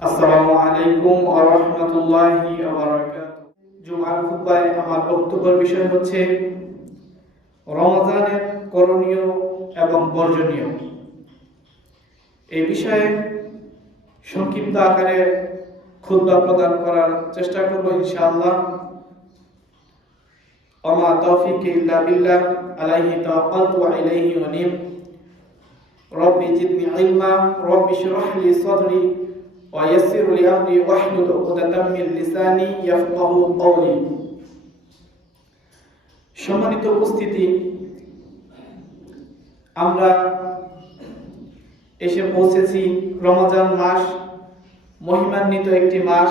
আসসালামু আলাইকুম ওয়া রাহমাতুল্লাহি ওয়া বারাকাতুহু। জুমার খুতবায় আমার বক্তব্যের বিষয় হচ্ছে রমজানের করণীয় এবং বর্জনীয়। এই বিষয়ে সংক্ষিপ্ত আকারে খুতবা প্রদান করার চেষ্টা করব ইনশাআল্লাহ। ওমা তাওফীকি ইল্লা বিল্লাহ, আলাইহি তাওয়াক্কালতু ওয়া ইলাইহি উনীব। রব্বি জিদনি ইলমা, রব্বি ইশরাহ লি সাদরি ওয়া ইয়াসসির লি আমরি ওয়াহলুল উকদাতাম মিন লিসানি ইয়াফকাহু কওলি। সম্মানিত উপস্থিতি, আমরা এসে পৌঁছেছি রমজান মাস, মহিমান্বিত একটি মাস,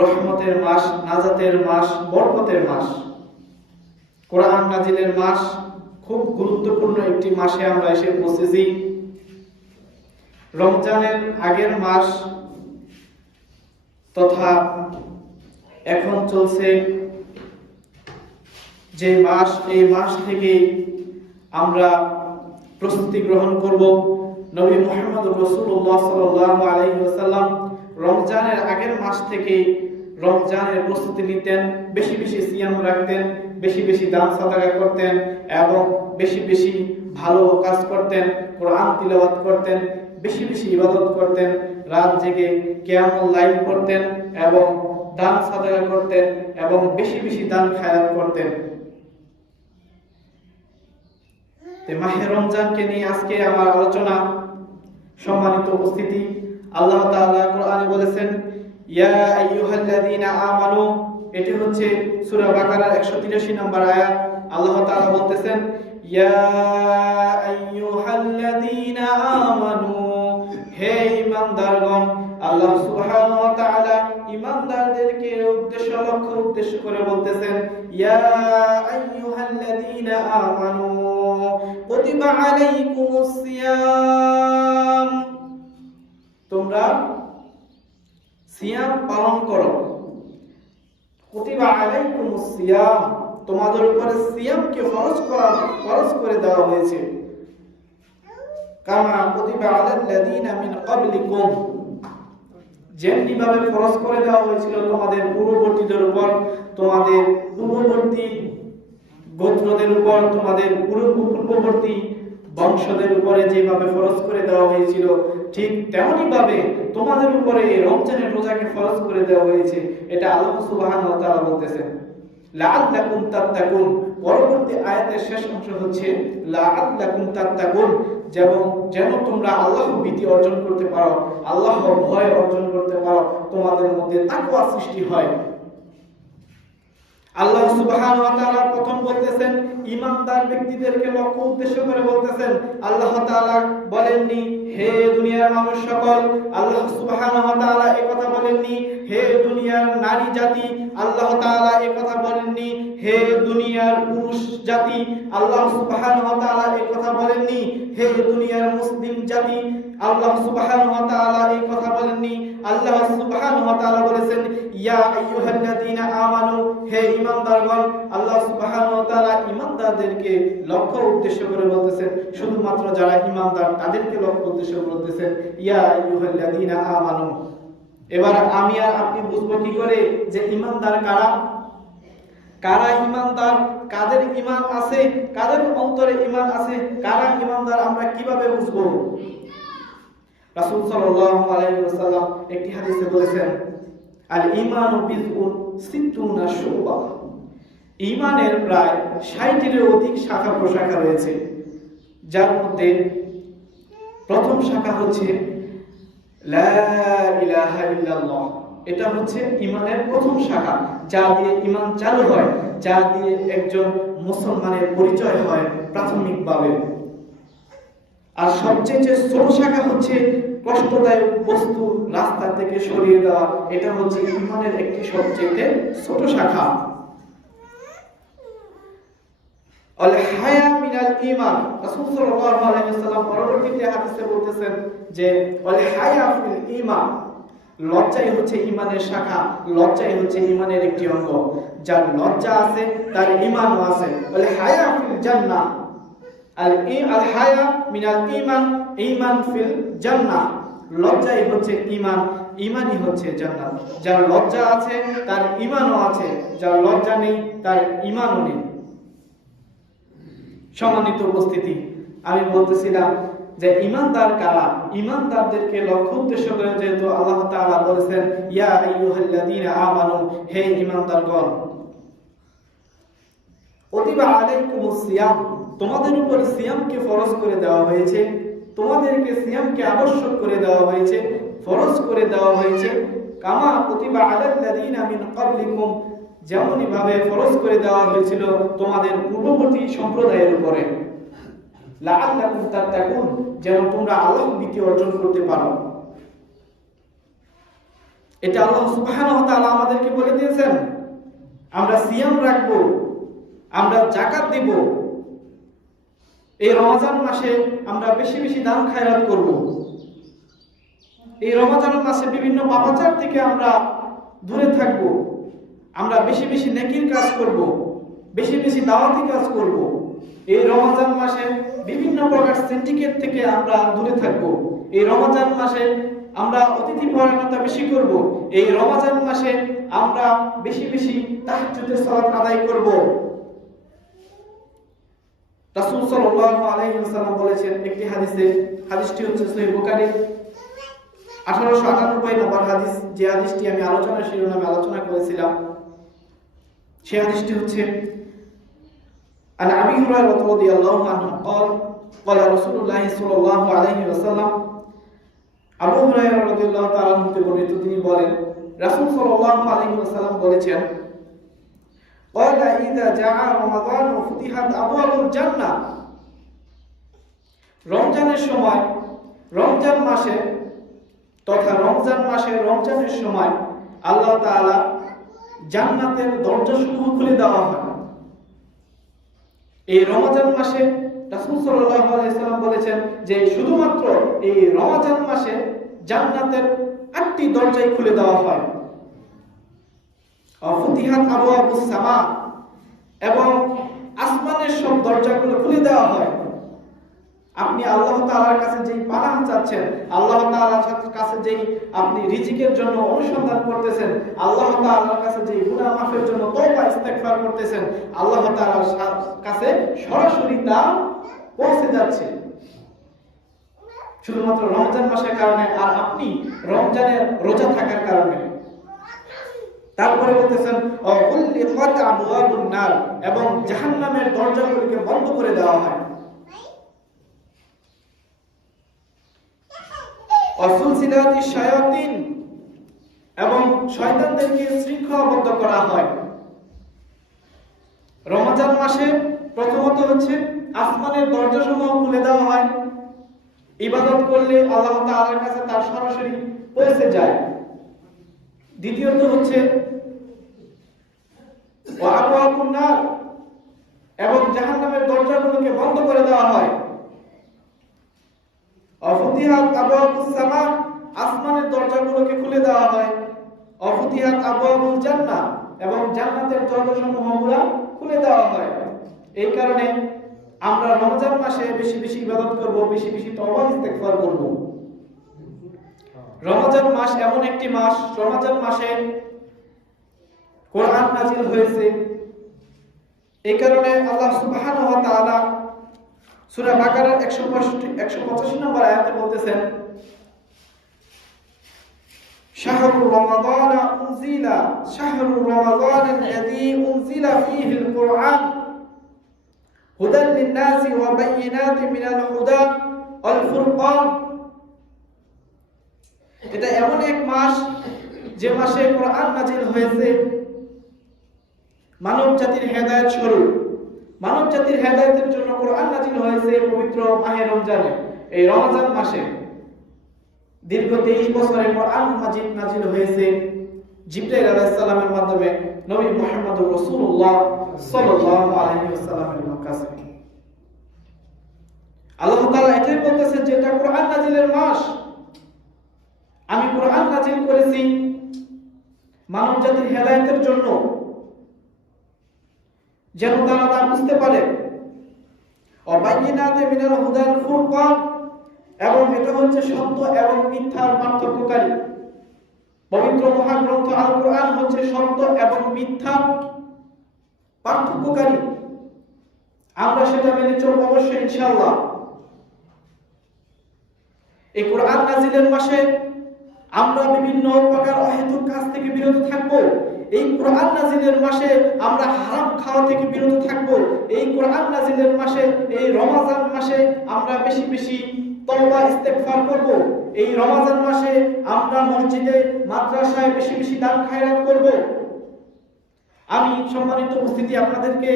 রহমতের মাস, নাজাতের মাস, বরকতের মাস, কোরআন নাজিলের মাস। খুব গুরুত্বপূর্ণ একটি মাসে আমরা এসে পৌঁছেছি। রমজানের আগের মাস তথা এখন চলছে যে মাস, এই মাস থেকে আমরা প্রস্তুতি গ্রহণ করব। নবী মুহাম্মদ রাসূলুল্লাহ সাল্লাল্লাহু আলাইহি ওয়াসাল্লাম রমজানের আগের মাস থেকে রমজানের প্রস্তুতি নিতেন, বেশি বেশি সিয়াম রাখতেন, বেশি বেশি দান সাদাকা করতেন এবং বেশি বেশি ভালো কাজ করতেন, কোরআন তিলাওয়াত করতেন, বেশি বেশি ইবাদত করতেন, রাত জেগে কিয়ামুল লাইল করতেন এবং দান সাদাকা করতেন এবং বেশি বেশি দান খায়রাত করতেন। মাহে রমজানকে নিয়ে আজকে আমার আলোচনা। সম্মানিত উপস্থিতি, আল্লাহ তাআলা কোরআনে বলেছেন ইয়া আইয়ুহাল্লাযীনা আমানু, এটি হচ্ছে সূরা বাকারার 183 নম্বর আয়াত। আল্লাহ তাআলা বলতেছেন ইয়া আইয়ুহাল্লাযীনা আমানু, হে ঈমানদারগণ। আল্লাহ সুবহানাহু ওয়া তাআলা ঈমানদারদেরকে লক্ষ্য উদ্দেশ্য করে বলতেছেন ইয়া আইয়ুহাল্লাযীনা আমানু কুতিবা আলাইকুমুস সিয়াম, তোমরা সিয়াম পালন করো। কুতিবা আলাইকুমুস সিয়াম, তোমাদের উপরে সিয়ামকে ফরজ করে দেওয়া হয়েছে। কামা কুতিবা আলাল্লাযীনা মিন ক্বাবলিকুম, যেমনিভাবে ফরজ করে দেওয়া হয়েছিল তোমাদের পূর্ববর্তীদের উপর, তোমাদের পূর্ববর্তী গোত্রদের উপর, তোমাদের পূর্ববর্তী বংশদের উপরে যেভাবে ফরজ করে দেওয়া হয়েছিল, ঠিক তেমনি ভাবে তোমাদের উপরে এই রমজানের রোজাকে ফরজ করে দেওয়া হয়েছে। এটা আল্লাহ সুবহানাহু ওয়া তাআলা বলতেছেন লাআল্লাকুম তাত্তাকুন। পরবর্তী আয়াতের শেষ অংশ হচ্ছে লাআল্লাকুম তাত্তাকুন, যেন তোমরা আল্লাহর ভীতি অর্জন করতে পারো, আল্লাহর ভয় অর্জন করতে পারো, তোমাদের মধ্যে তাকওয়া সৃষ্টি হয়। আল্লাহ সুবহানাহু ওয়া তাআলা প্রথম বলতেছেন ঈমানদার ব্যক্তিদেরকে লক্ষ্য উদ্দেশ্য করে বলতেছেন। আল্লাহ তাআলা বলেননি হে দুনিয়ার মানুষ সকল, আল্লাহ সুবহানাহু ওয়া তাআলা এই কথা বলেননি হে দুনিয়ার নারী জাতি, আল্লাহ তাআলা এই কথা বলেননি হে দুনিয়ার পুরুষ জাতি, আল্লাহ সুবহানাহু ওয়া তাআলা এই কথা বলেননি হে দুনিয়ার মুসলিম জাতি, আল্লাহ সুবহানাহু ওয়া তাআলা এই কথা বলেননি। আল্লাহ সুবহানাহু ওয়া তাআলা বলেছেন ইয়া আইয়ুহাল্লাযীনা আমানু, হে ঈমানদারগণ। আল্লাহ সুবহানাহু ওয়া তাআলা ঈমানদারদেরকে লক্ষ্য উদ্দেশ্য করে বলতেছেন, শুধুমাত্র যারা ঈমানদার তাদেরকে লক্ষ্য উদ্দেশ্য করে বলতেছেন ইয়া আইয়ুহাল্লাযীনা আমানু। এবার আমি আর আপনি বুঝবো কি করে যে ঈমানদার কারা? কারা ঈমানদার, কাদের ঈমান আছে, কাদের অন্তরে ঈমান আছে, কারা ঈমানদার আমরা কিভাবে বুঝবো? রাসূল সাল্লাল্লাহু আলাইহি ওয়াসাল্লাম একটি হাদিসে বলেছেন আল ঈমানু বিদউন সিত্তুনা শুবা, ঈমানের প্রায় 60-এর অধিক শাখা প্রশাখা রয়েছে, যার মধ্যে প্রথম শাখা হচ্ছে লা ইলাহা ইল্লাল্লাহ। এটা হচ্ছে ঈমানের প্রথম শাখা, যা দিয়ে ঈমান চালু হয়, যা দিয়ে একজন মুসলমানের পরিচয় হয় প্রাথমিকভাবে। আর সবচেয়ে যে ছোট শাখা হচ্ছে কষ্টদায়ক বস্তু রাস্তা থেকে সরিয়ে দেওয়া, এটা হচ্ছে ঈমানের একটি সবচেয়ে ছোট শাখা। আল হায়া মিনাল ঈমান, রাসূল সাল্লাল্লাহু আলাইহি ওয়াসাল্লাম পরবর্তীতে হাদিসে বলতেছেন যে আল হায়া ফিল ঈমান, লজ্জাই হচ্ছে ঈমানের শাখা, লজ্জাই হচ্ছে ঈমানের একটি অঙ্গ। যার লজ্জা আছে তার ঈমানও আছে। আল হায়া ফিল জান্নাহ, আল হায়া মিনাল ঈমান, ঈমান ফিল জান্নাহ, লজ্জাই হচ্ছে ঈমান, ঈমানই হচ্ছে জান্নাত। যার লজ্জা আছে তার ঈমানও আছে, যার লজ্জা নেই তার ঈমানও নেই। সম্মানিত উপস্থিতি, আমি বলতেছিলাম যে ঈমানদার কারা? ঈমানদারদেরকে লক্ষ্য উদ্দেশ্য করে যেহেতু আল্লাহ তাআলা বলেছেন ইয়া আইয়ুহাল্লাযীনা আমানু, হে ঈমানদারগণ, কুতিবা আলাইকুমুস সিয়াম, তোমাদের উপর সিয়ামকে ফরজ করে দেওয়া হয়েছে, তোমাদেরকে সিয়ামকে আবশ্যক করে দেওয়া হয়েছে, ফরজ করে দেওয়া হয়েছে, কামা কুতিবা আলাল্লাযীনা মিন ক্বাবলিকুম, যেমনই ভাবে ফরজ করে দেওয়া হয়েছিল তোমাদের পূর্ববর্তী সম্প্রদায়ের উপরে, লাআল্লাকুম তাত্তাকুন, যেন তোমরা আল্লাহর ভীতি অর্জন করতে পারো। এটা আল্লাহ সুবহানাহু ওয়া তাআলা আমাদেরকে বলে দিয়েছেন। আমরা সিয়াম রাখবো, আমরা যাকাত দিব, এই রমজান মাসে আমরা বেশি বেশি দান খায়রাত করব, এই রমজান মাসে বিভিন্ন পাপাচার থেকে আমরা দূরে থাকব, আমরা বেশি বেশি নেকির কাজ করব, বেশি বেশি দাওয়াতি কাজ করব, এই রমজান মাসে বিভিন্ন প্রকার সিন্ডিকেট থেকে আমরা দূরে থাকব, এই রমজান মাসে আমরা অতিথি পরায়ণতা বেশি করব, এই রমজান মাসে আমরা বেশি বেশি তাহাজ্জুদের সালাত আদায় করব। রাসূল সাল্লাল্লাহু আলাইহি ওয়াসাল্লাম বলেছেন একটি হাদিসে, হাদিসটি হচ্ছে সহিহ বুখারী 1898 নম্বর হাদিস, যে হাদিসটি আমি আলোচনার শিরোনামে আলোচনা করেছিলাম, সেই হাদিসটি হচ্ছে আন আবী হুরায়রা রাদিয়াল্লাহু আনহু قال قال رسول الله صلى الله عليه وسلم, আবু হুরায়রা রাদিয়াল্লাহু তাআলা হতে বর্ণিত, তিনি বলেন রাসূল সাল্লাল্লাহু আলাইহি ওয়াসাল্লাম বলেছেন قال إذا جاء رمضان فتحت أبواب الجنة, রমজানের সময়, রমজান মাসে তথা রমজানের সময় আল্লাহ তাআলা জান্নাতের দরজাসমূহ খুলে দেওয়া হয়। এই রমজান মাসে রাসূল সাল্লাল্লাহু আলাইহি ওয়াসাল্লাম বলেছেন যে শুধুমাত্র এই রমজান মাসে জান্নাতের 8টি দরজাই খুলে দেওয়া হয়। ফুতিহাত আবওয়াবুস সামা, এবং আসমানের সব দরজাগুলো খুলে দেওয়া হয়। আপনি আল্লাহ তাআলার কাছে যেই পানাহ চাচ্ছেন, আল্লাহ তাআলার কাছে যেই আপনি রিজিকের জন্য অনুসন্ধান করতেছেন, আল্লাহ তাআলার কাছে যেই গুনাহ মাফের জন্য তওবা ইস্তেগফার করতেছেন, আল্লাহ তাআলার কাছে সরাসরি তা পৌঁছে যাচ্ছে শুধুমাত্র রমজান মাসের কারণে, আর আপনি রমজানের রোজা থাকার কারণে। তারপরে বলতেছেন অগুল্লিকাত আবওয়াবুন নার, এবং জাহান্নামের দরজাগুলোকে বন্ধ করে দেওয়া হয়। অসুলসিলাতিশ শায়াতিন, এবং শয়তানদেরকে শৃঙ্খলাবদ্ধ করা হয়। রমজান মাসে প্রথমত হচ্ছে আসমানের দরজাসমূহ খুলে দেওয়া হয়, ইবাদত করলে আল্লাহ তাআলার কাছে তার সরাসরি পৌঁছে যায়। দ্বিতীয়ত হচ্ছে ওয়াবুন নার, এবং জাহান্নামের দরজাগুলোকে বন্ধ করে দেওয়া হয়। অফুতিহাত আবওয়াবুস সামা, আসমানের দরজাগুলোকে খুলে দেওয়া হয়। অফুতিহাত আবওয়াবুল জান্নাহ, এবং জান্নাতের দরজাসমূহগুলো খুলে দেওয়া হয়। এই কারণে আমরা রমজান মাসে বেশি বেশি ইবাদত করব, বেশি বেশি তওবা ইস্তেগফার করব। রমজান মাস এমন একটি মাস, রমজান মাসে কোরআন নাযিল হয়েছে। এই কারণে আল্লাহ সুবহানাহু ওয়া তাআলা সূরা বাকারার 185 নম্বর আয়াতে বলতেছেন শাহরুর রমাদানাল্লাযী উনজিলা ফীহিল কুরআন হুদাল লিন-নাসি ওয়া বায়িনাতিন মিনাল হুদা ওয়াল ফুরকান। এটা এমন এক মাস যে মাসে কোরআন নাযিল হয়েছে মানব জাতির হেদায়েত স্বরূপ। মানব জাতির হেদায়েতের জন্য কোরআন নাযিল হয়েছে পবিত্র মাহে রমজানে, এই রমজান মাসে। দীর্ঘ 23 বছরে কোরআন নাযিল হয়েছে জিবরাইল আলাইহিস সালামের মাধ্যমে নবী মুহাম্মদুর রাসূলুল্লাহ সাল্লাল্লাহু আলাইহি ওয়াসাল্লামের কাছে। আল্লাহ তাআলা এটাই বলতেছে যে এটা কোরআন নাযিলের মাস। আমি কোরআন নাযিল করেছি মানব জাতির হেদায়েতের জন্য, যেন তারা তা বুঝতে পারে। অবাইয়িনাতে মিনাল হুদাল ফুরকান, এবং এটা হচ্ছে সত্য এবং মিথ্যার পার্থক্যকারী। পবিত্র মহাগ্রন্থ আল কোরআন হচ্ছে সত্য এবং মিথ্যা পার্থক্যকারী। আমরা সেটা মেনে চলব অবশ্যই ইনশাআল্লাহ। এই কোরআন নাজিলের মাসে আমরা বিভিন্ন প্রকার অহেতুক কাজ থেকে বিরত থাকব। এই কোরআন নাজিলের মাসে আমরা হারাম খাওয়া থেকে বিরত থাকব। এই কোরআন নাজিলের মাসে, এই রমাজান মাসে আমরা বেশি বেশি তওবা ইস্তেগফার করব। এই রমাজান মাসে আমরা মসজিদে মাদ্রাসায় বেশি বেশি দান খায়রাত করব। আমি সম্মানিত উপস্থিতি আপনাদেরকে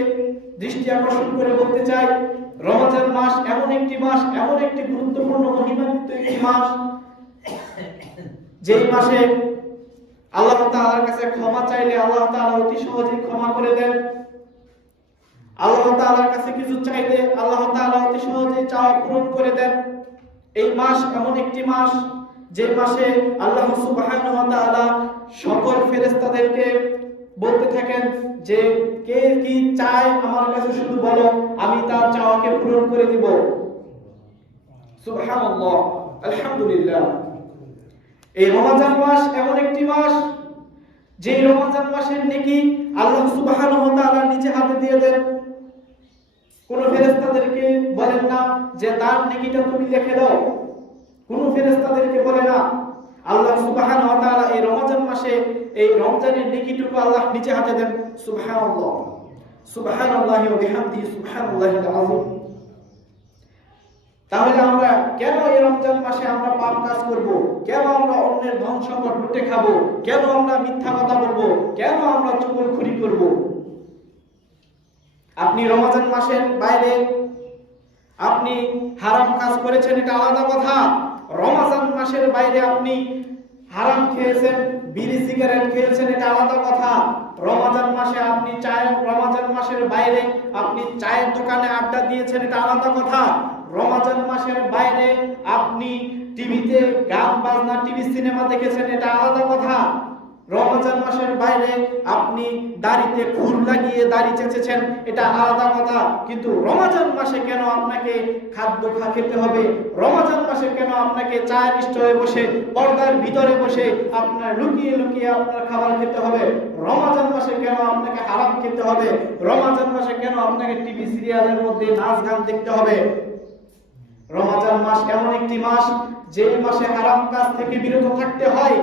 দৃষ্টি আকর্ষণ করে বলতে চাই, রমজান মাস এমন একটি মাস, এমন একটি গুরুত্বপূর্ণ মহিমান্বিত একটি মাস, যেই মাসে আল্লাহ তাআলার কাছে ক্ষমা চাইলে আল্লাহ তাআলা অতি সহজেই ক্ষমা করে দেন। আল্লাহ তাআলার কাছে কিছু চাইলে আল্লাহ তাআলা অতি সহজেই চাওয়া পূরণ করে দেন। এই মাস এমন একটি মাস যে মাসে আল্লাহ সুবহানাহু ওয়া তাআলা সকল ফেরেশতাদেরকে বলতে থাকেন যে কে কি চায় আমার কাছে শুধু বলো, আমি তার চাওয়াকে পূরণ করে দিব। সুবহানাল্লাহ, আলহামদুলিল্লাহ। এই রমজান মাস এমন একটি মাস যে রমজান মাসের নেকি আল্লাহ সুবহানাহু ওয়া তাআলা নিজে হাতে দিয়ে দেন। কোন ফেরেশতাদেরকে বলেন না যে তার নেকিটা তুমি লিখে দাও, কোন ফেরেশতাদেরকে বলে না। আল্লাহ সুবহানাহু ওয়া তাআলা এই রমজান মাসে এই রমজানের নেকিটুকু আল্লাহ নিজে হাতে দেন। সুবহানাল্লাহ, সুবহানাল্লাহি ওয়া বিহামদিহি, সুবহানাল্লাহিল আযীম। তাহলে আমরা কেন এই রমজান মাসে আমরা পাপ কাজ করব? কেন আমরা অন্যের ধন সম্পদ লুটে খাবো? কেন আমরা মিথ্যা কথা বলবো? কেন আমরা চুগলখড়ি করব? আপনি রমজান মাসের বাইরে আপনি হারাম কাজ করেছেন, এটা আলাদা কথা। রমজান মাসের বাইরে আপনি হারাম খেয়েছেন, বিড়ি সিগারেট খেয়েছেন, এটা আলাদা কথা। রমজান মাসে আপনি রমজান মাসের বাইরে আপনি চায়ের দোকানে আড্ডা দিয়েছেন, এটা আলাদা কথা। রমজান মাসের বাইরে আপনি টিভিতে গান বাজনা, টিভি সিনেমা দেখেছেন, এটা আলাদা কথা। রমজান মাসের বাইরে আপনি দাড়িতে খুর লাগিয়ে দাড়ি চেঁচেছেন, এটা আলাদা কথা। কিন্তু রমজান মাসে কেন আপনাকে খাদ্য খেতে হবে? রমজান মাসে কেন আপনাকে চায়ের স্টলে বসে, পর্দার ভিতরে বসে আপনার লুকিয়ে লুকিয়ে আপনার খাবার খেতে হবে? রমজান মাসে কেন আপনাকে হারাম খেতে হবে? রমজান মাসে কেন আপনাকে টিভি সিরিয়ালের মধ্যে নাচ গান দেখতে হবে? রমজান মাস এমন একটি মাস যে মাসে হারাম কাজ থেকে বিরত থাকতে হয়।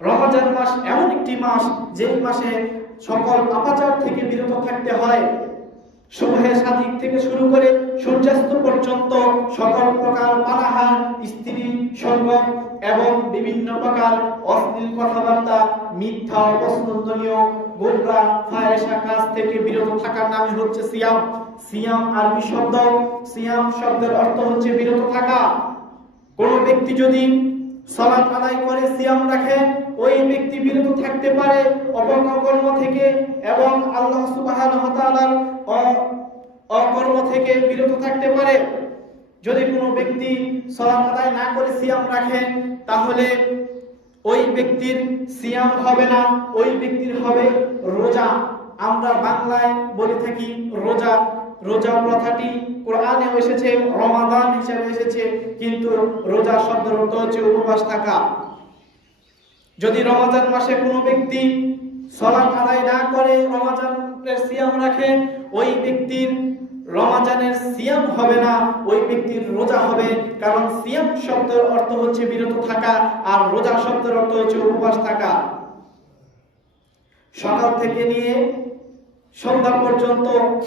রমজান মাস এমন একটি মাস যে মাসে সকল পাপাচার থেকে বিরত থাকতে হয়। সুবহে সাদিক থেকে শুরু করে সূর্যাস্ত পর্যন্ত সকল প্রকার পানাহার, স্ত্রী সঙ্গম এবং বিভিন্ন প্রকার অশ্লীল কথাবার্তা, মিথ্যা, অপছন্দনীয়, গোমরা, ফাহিশা কাজ থেকে বিরত থাকার নামই হচ্ছে সিয়াম। সিয়াম আরবি শব্দ, সিয়াম শব্দের অর্থ হচ্ছে বিরত থাকা। কোন ব্যক্তি যদি সালাত আদায় করে, সিয়াম রাখে, ওই ব্যক্তি বিরত থাকতে পারে অপকর্ম থেকে এবং আল্লাহ সুবহানাহু ওয়া তাআলার অকর্ম থেকে বিরত থাকতে পারে। যদি কোনো ব্যক্তি সালাত আদায় না করে সিয়াম রাখে, তাহলে ওই ব্যক্তির সিয়াম হবে না, ওই ব্যক্তির হবে রোজা। আমরা বাংলায় বলে থাকি রোজা। রোজা কথাটি কোরআনে এসেছে রমাদান হিসেবে এসেছে, কিন্তু রোজা শব্দের অর্থ হচ্ছে উপবাস থাকা। যদি রমজান মাসে কোনো ব্যক্তি সালাত আদায় না করে, রমজানের সিয়াম রাখে, ওই ব্যক্তির রমজানের সিয়াম হবে না, ওই ব্যক্তির রোজা হবে। কারণ সিয়াম শব্দের অর্থ হচ্ছে বিরত থাকা, আর রোজা শব্দের অর্থ হচ্ছে উপবাস থাকা। সকাল থেকে নিয়ে সন্ধ্যা পর্যন্ত,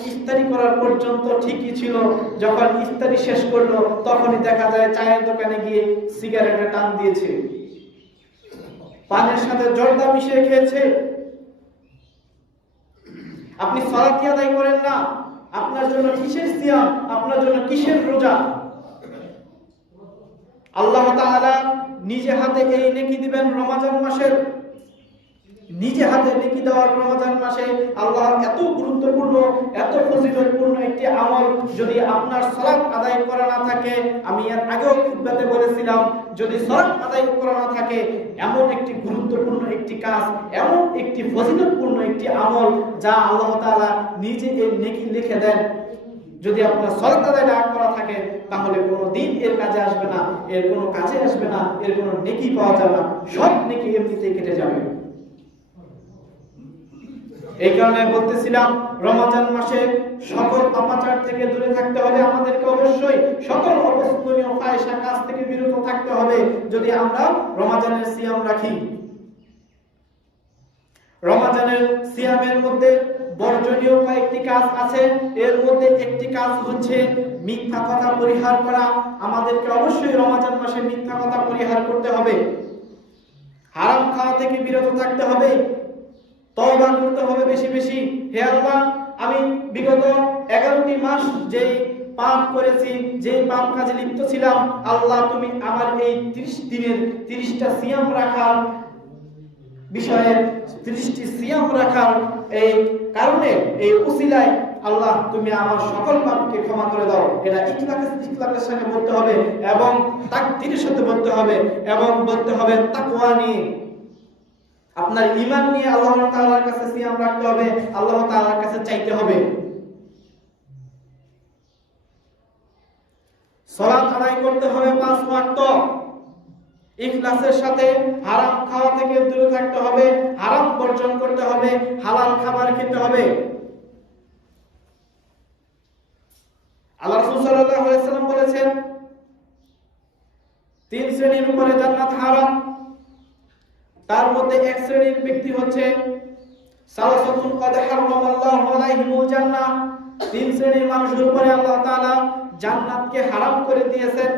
ইফতারি করার পর্যন্ত ঠিকই ছিল। যখন ইফতারি শেষ করলো, তখনই দেখা যায় চায়ের দোকানে গিয়ে সিগারেটে টান দিয়েছে, পানের সাথে জর্দা মিশিয়ে খেয়েছে। আপনি সালাত আদায় করেন না, আপনার জন্য কিসের সিয়াম? আপনার জন্য কিসের রোজা? আল্লাহ তাআলা নিজে হাতে এই নেকি দিবেন রমজান মাসের। নিজে হাতে নেকি দেওয়ার রমজান মাসে আল্লাহ এত গুরুত্বপূর্ণ, এত ফজিলতপূর্ণ একটি আমল যদি আপনার সালাত আদায় করা না থাকে, আমি এর আগেও খুতবাতে বলেছিলাম, যদি সালাত আদায় করা না থাকে, এমন একটি গুরুত্বপূর্ণ একটি কাজ, এমন একটি ফজিলতপূর্ণ একটি আমল যা আল্লাহ তাআলা নিজে এই নেকি লিখে দেন, যদি আপনার সালাত আদায় না করা থাকে তাহলে কোনো দিন এর কাজে আসবে না, এর কোনো কাজে আসবে না, এর কোনো নেকি পাওয়া যাবে না, সব নেকি এমনিতেই কেটে যাবে। এই কারণে বলতেছিলাম রমজান মাসে সকল পাপাচার থেকে দূরে থাকতে হবে আমাদেরকে, অবশ্যই সকল অপছন্দনীয় ফাহিশা কাজ থেকে বিরত থাকতে হবে যদি আমরা রমজানের সিয়াম রাখি। রমজানের সিয়ামের মধ্যে বর্জনীয় কয়েকটি কাজ আছে, এর মধ্যে একটি কাজ হচ্ছে মিথ্যা কথা পরিহার করা। আমাদেরকে অবশ্যই রমজান মাসে মিথ্যা কথা পরিহার করতে হবে, হারাম খাওয়া থেকে বিরত থাকতে হবে, তওবা করতে হবে বেশি বেশি। হে আল্লাহ, আমি বিগত 11টি মাস যেই পাপ করেছি, যেই পাপ কাজে লিপ্ত ছিলাম, আল্লাহ তুমি আমার এই 30 দিনের 30টা সিয়াম রাখার বিষয়ে 30টি সিয়াম রাখার এই কারণে, এই উসিলায় আল্লাহ তুমি আমার সকল পাপকে ক্ষমা করে দাও। এটা ইখলাসের সঙ্গে বলতে হবে এবং তাকদীরের সাথে বলতে হবে এবং বলতে হবে তাকওয়া নিয়ে, আপনার ঈমান নিয়ে আল্লাহ তাআলার কাছে সিয়াম রাখতে হবে, আল্লাহ তাআলার কাছে চাইতে হবে। সালাত আদায় করতে হবে 5 ওয়াক্ত ইখলাসের সাথে, হারাম খাওয়া থেকে দূরে থাকতে হবে, হারাম বর্জন করতে হবে, হালাল খাবার খেতে হবে। আল্লাহ রাসূল সাল্লাল্লাহু আলাইহি ওয়াসাল্লাম বলেছেন 3 শ্রেণীর উপরে জান্নাত হারাম। তার মধ্যে এক শ্রেণীর ব্যক্তি হচ্ছে সালাসাতুন ক্বাদ হারামাল্লাহু আলাইহিমুল জান্নাহ। 3 শ্রেণীর মানুষের উপরে আল্লাহ তাআলা জান্নাতকে হারাম করে দিয়েছেন,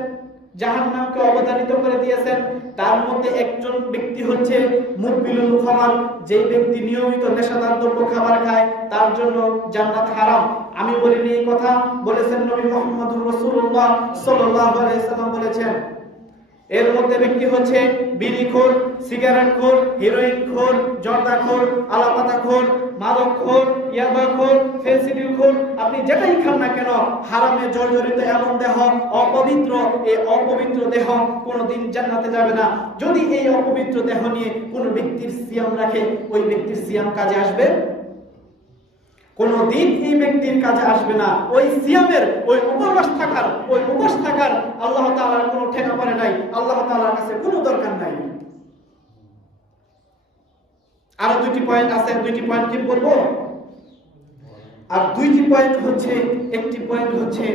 জাহান্নামকে অবধারিত করে দিয়েছেন। তার মধ্যে একজন ব্যক্তি হচ্ছে মুকবিলুল খামার, যে ব্যক্তি নিয়মিত নেশাদার দ্রব্য খাবার খায়, তার জন্য জান্নাত হারাম। আমি বলিনি এই কথা, বলেছেন নবী মুহাম্মদুর রাসূলুল্লাহ সাল্লাল্লাহু আলাইহি সাল্লাম বলেছেন। এর মধ্যে ব্যক্তি হচ্ছে বিড়িখোর, সিগারেটখোর, হেরোইনখোর, জর্দাখোর, আলাপাতাখোর, মাদকখোর, ইয়াবাখোর, ফেন্সিডিলখোর। আপনি যেটাই খান না কেন, হারামে জর্জরিত এমন দেহ, অপবিত্র, এই অপবিত্র দেহ কোনোদিন জান্নাতে যাবে না। যদি এই অপবিত্র দেহ নিয়ে কোন ব্যক্তির সিয়াম রাখে, ওই ব্যক্তির সিয়াম কাজে আসবে? কোনদিন এই ব্যক্তির কাজে আসবে না। ওই সিয়ামের, ওই উপবাস থাকার আল্লাহ তাআলার কোনো ঠেকা পড়ে নাই, আল্লাহ তাআলার কাছে কোনো দরকার নাই। আরো 2টি পয়েন্ট আছে, 2টি পয়েন্ট কি বলবো? আর 2টি পয়েন্ট হচ্ছে, একটি পয়েন্ট হচ্ছে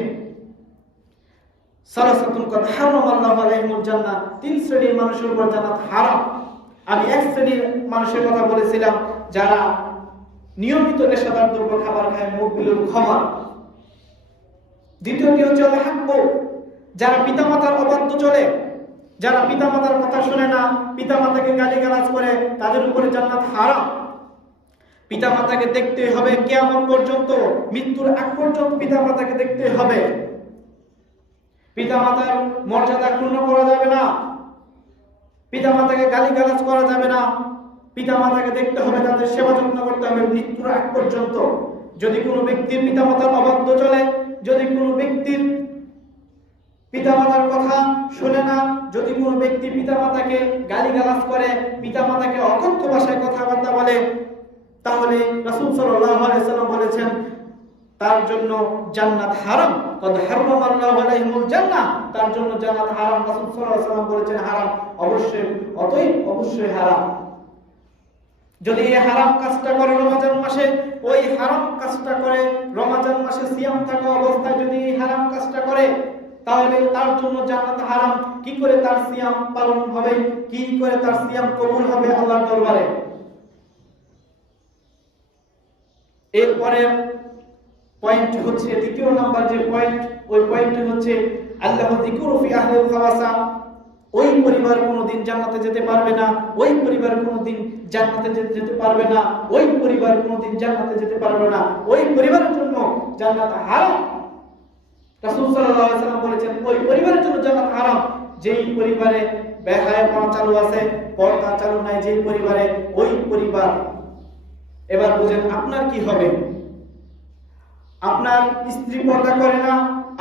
সালাসাতুন ক্বাদ হারামাল্লাহু আলাইহিমুল জান্নাহ, 3 শ্রেণীর মানুষের উপর জান্নাত হারাম। আমি এক শ্রেণীর মানুষের কথা বলেছিলাম যারা নিয়মিত নেশাদার দ্রব্য খাবার খায়, মুকবিলুল খামার। দ্বিতীয়টি হচ্ছে আল-হাক্ক, যারা পিতামাতার অবাধ্য চলে, যারা পিতামাতার কথা শুনে না, পিতামাতাকে গালিগালাজ করে, তাদের উপরে জান্নাত হারাম। পিতামাতাকে দেখতে হবে কিয়ামত পর্যন্ত, মৃত্যুর আগ পর্যন্ত পিতামাতাকে দেখতে হবে। পিতামাতার মর্যাদা ক্ষুণ্ণ করা যাবে না, পিতামাতাকে গালিগালাজ করা যাবে না, পিতামাতাকে দেখতে হবে, তাদের সেবা যত্ন করতে হবে মৃত্যুর আগ পর্যন্ত। যদি কোনো ব্যক্তির পিতামাতার অবাধ্য চলে, যদি কোনো ব্যক্তির পিতামাতার কথা শুনে না, যদি কোনো ব্যক্তি পিতামাতাকে গালিগালাজ করে, পিতামাতাকে অকথ্য ভাষায় কথাবার্তা বলে, তাহলে রাসূল সাল্লাল্লাহু আলাইহি ওয়াসাল্লাম বলেছেন তার জন্য জান্নাত হারাম। ক্বাদ হারামাল্লাহু আলাইহিমুল জান্নাহ, তার জন্য জান্নাত হারাম। রাসূল সাল্লাল্লাহু আলাইহি ওয়াসাল্লাম বলেছেন হারাম, অবশ্যই হারাম। যদি এই হারাম কাজটা করে রমজান মাসে, ওই হারাম কাজটা করে রমজান মাসে সিয়াম থাকা অবস্থায় যদি এই হারাম কাজটা করে, তাহলে তার জন্য জান্নাত হারাম। কি করে তার সিয়াম পালন হবে, কি করে তার সিয়াম কবুল হবে আল্লাহর দরবারে? এরপরে পয়েন্ট হচ্ছে, দ্বিতীয় নাম্বার যে পয়েন্ট, ওই পয়েন্টটি হচ্ছে আল্লাহু যিকরু ফি আহলিল খাওয়াসা। ওই পরিবার কোনোদিন জান্নাতে যেতে পারবে না, ওই পরিবার কোনোদিন জান্নাতে যেতে পারবে না, ওই পরিবার কোনোদিন জান্নাতে যেতে পারবে না, ওই পরিবারের জন্য জান্নাত হারাম। রাসূল সাল্লাল্লাহু আলাইহি ওয়াসাল্লাম বলেছেন ওই পরিবারের জন্য জান্নাত হারাম, যেই পরিবারে বেহায়াপনা চালু আছে, পর্দা চালু নাই, যেই পরিবারে, ওই পরিবার। এবার বুঝেন আপনার কি হবে? আপনার স্ত্রী পর্দা করে না,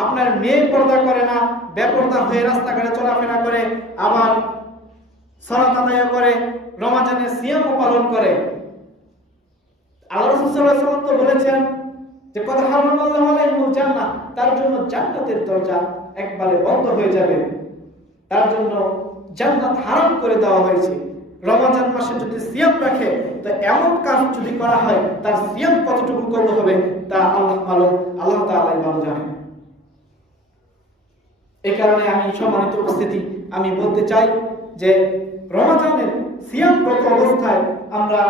আপনার মেয়ে পর্দা করে না, বেপর্দা হয়ে রাস্তাঘাটে চলাফেরা করে, আবার সালাত আদায় করে, রমজানের সিয়াম পালন করে। আল্লাহ রাসূল সাল্লাল্লাহু আলাইহি ওয়াসাল্লাম তো বলেছেন যে কদ হারামাল্লাহু আলাইহিল জান্নাহ, তার জন্য জান্নাতের দরজা একবারে বন্ধ হয়ে যাবে, তার জন্য জান্নাত হারাম করে দেওয়া হয়েছে। রমজান মাসে যদি সিয়াম রাখে, তো এমন কাজ যদি করা হয়, তার সিয়াম কতটুকু কবুল হবে তা আল্লাহ তাআলাই ভালো জানেন। এই কারণে আমি সম্মানিত উপস্থিতি, আমি বলতে চাই যে রমজানের সিয়ামরত অবস্থায় আমরা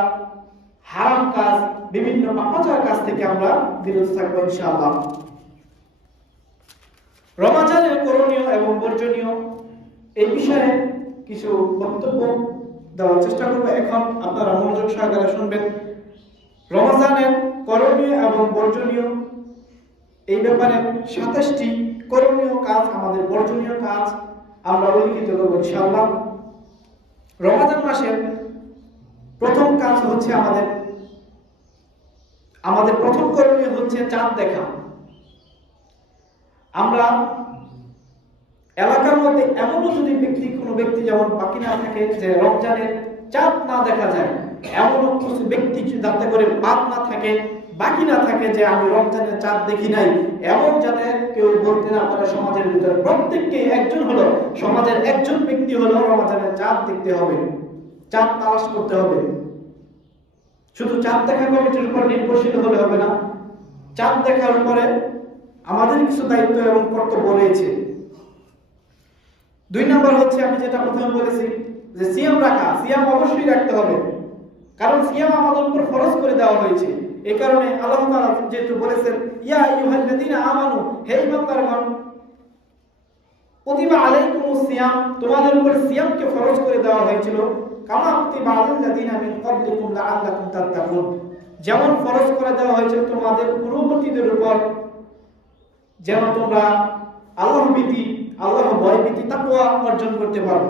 হারাম কাজ, বিভিন্ন পাপাচার কাজ থেকে আমরা বিরত থাকবো ইনশাআল্লাহ। রমজানের করণীয় এবং বর্জনীয় এই বিষয়ে কিছু বক্তব্য দেওয়ার চেষ্টা করব। এখন আপনারা মনোযোগ সহকারে শুনবেন। রমজানের করণীয় এবং বর্জনীয় এই ব্যাপারে 27টি করণীয় কাজ, আমাদের বর্জনীয় কাজ আমরা উল্লেখিত করব ইনশাআল্লাহ। রমজান মাসের প্রথম কাজ হচ্ছে আমাদের প্রথম করণীয় হচ্ছে চাঁদ দেখা। আমরা এলাকার মধ্যে এমনও যদি কোনো ব্যক্তি যেমন বাকি না থাকে যে রমজানের চাঁদ না দেখা যায়, এমনও কিছু ব্যক্তি যাতে করে বাদ না থাকে, বাকি না থাকে যে আমি রমজানের চাঁদ দেখি নাই, এমন যাতে কেউ বলতে না পারে সমাজের ভিতরে। প্রত্যেককে একজন হলো, সমাজের একজন ব্যক্তি হলো রমজানের চাঁদ দেখতে হবে, চাঁদ তালাশ করতে হবে। শুধু চাঁদ দেখা কমিটির উপর নির্ভরশীল হলে হবে না, চাঁদ দেখার পরে আমাদের কিছু দায়িত্ব এবং কর্তব্য রয়েছে। 2 নম্বর হচ্ছে আমি যেটা প্রথমে বলেছি যে সিয়াম রাখা। সিয়াম অবশ্যই রাখতে হবে, কারণ সিয়াম আমাদের উপর ফরজ করে দেওয়া হয়েছে। এই কারণে আল্লাহ তাআলা যেহেতু বলেছেন ইয়া আইয়ুহাল্লাযীনা আমানু, হে ঈমানদারগণ, কুতিবা আলাইকুমুস সিয়াম, তোমাদের উপর সিয়ামকে ফরজ করে দেওয়া হয়েছিল, কামা কুতিবা আলাল্লাযীনা মিন ক্বাবলিকুম লাআল্লাকুম তাত্তাকুন, যেমন ফরজ করে দেওয়া হয়েছিল তোমাদের পূর্ববর্তীদের উপর, যেন তোমরা আল্লাহ ভয়ভীতি তাকওয়া অর্জন করতে পারো।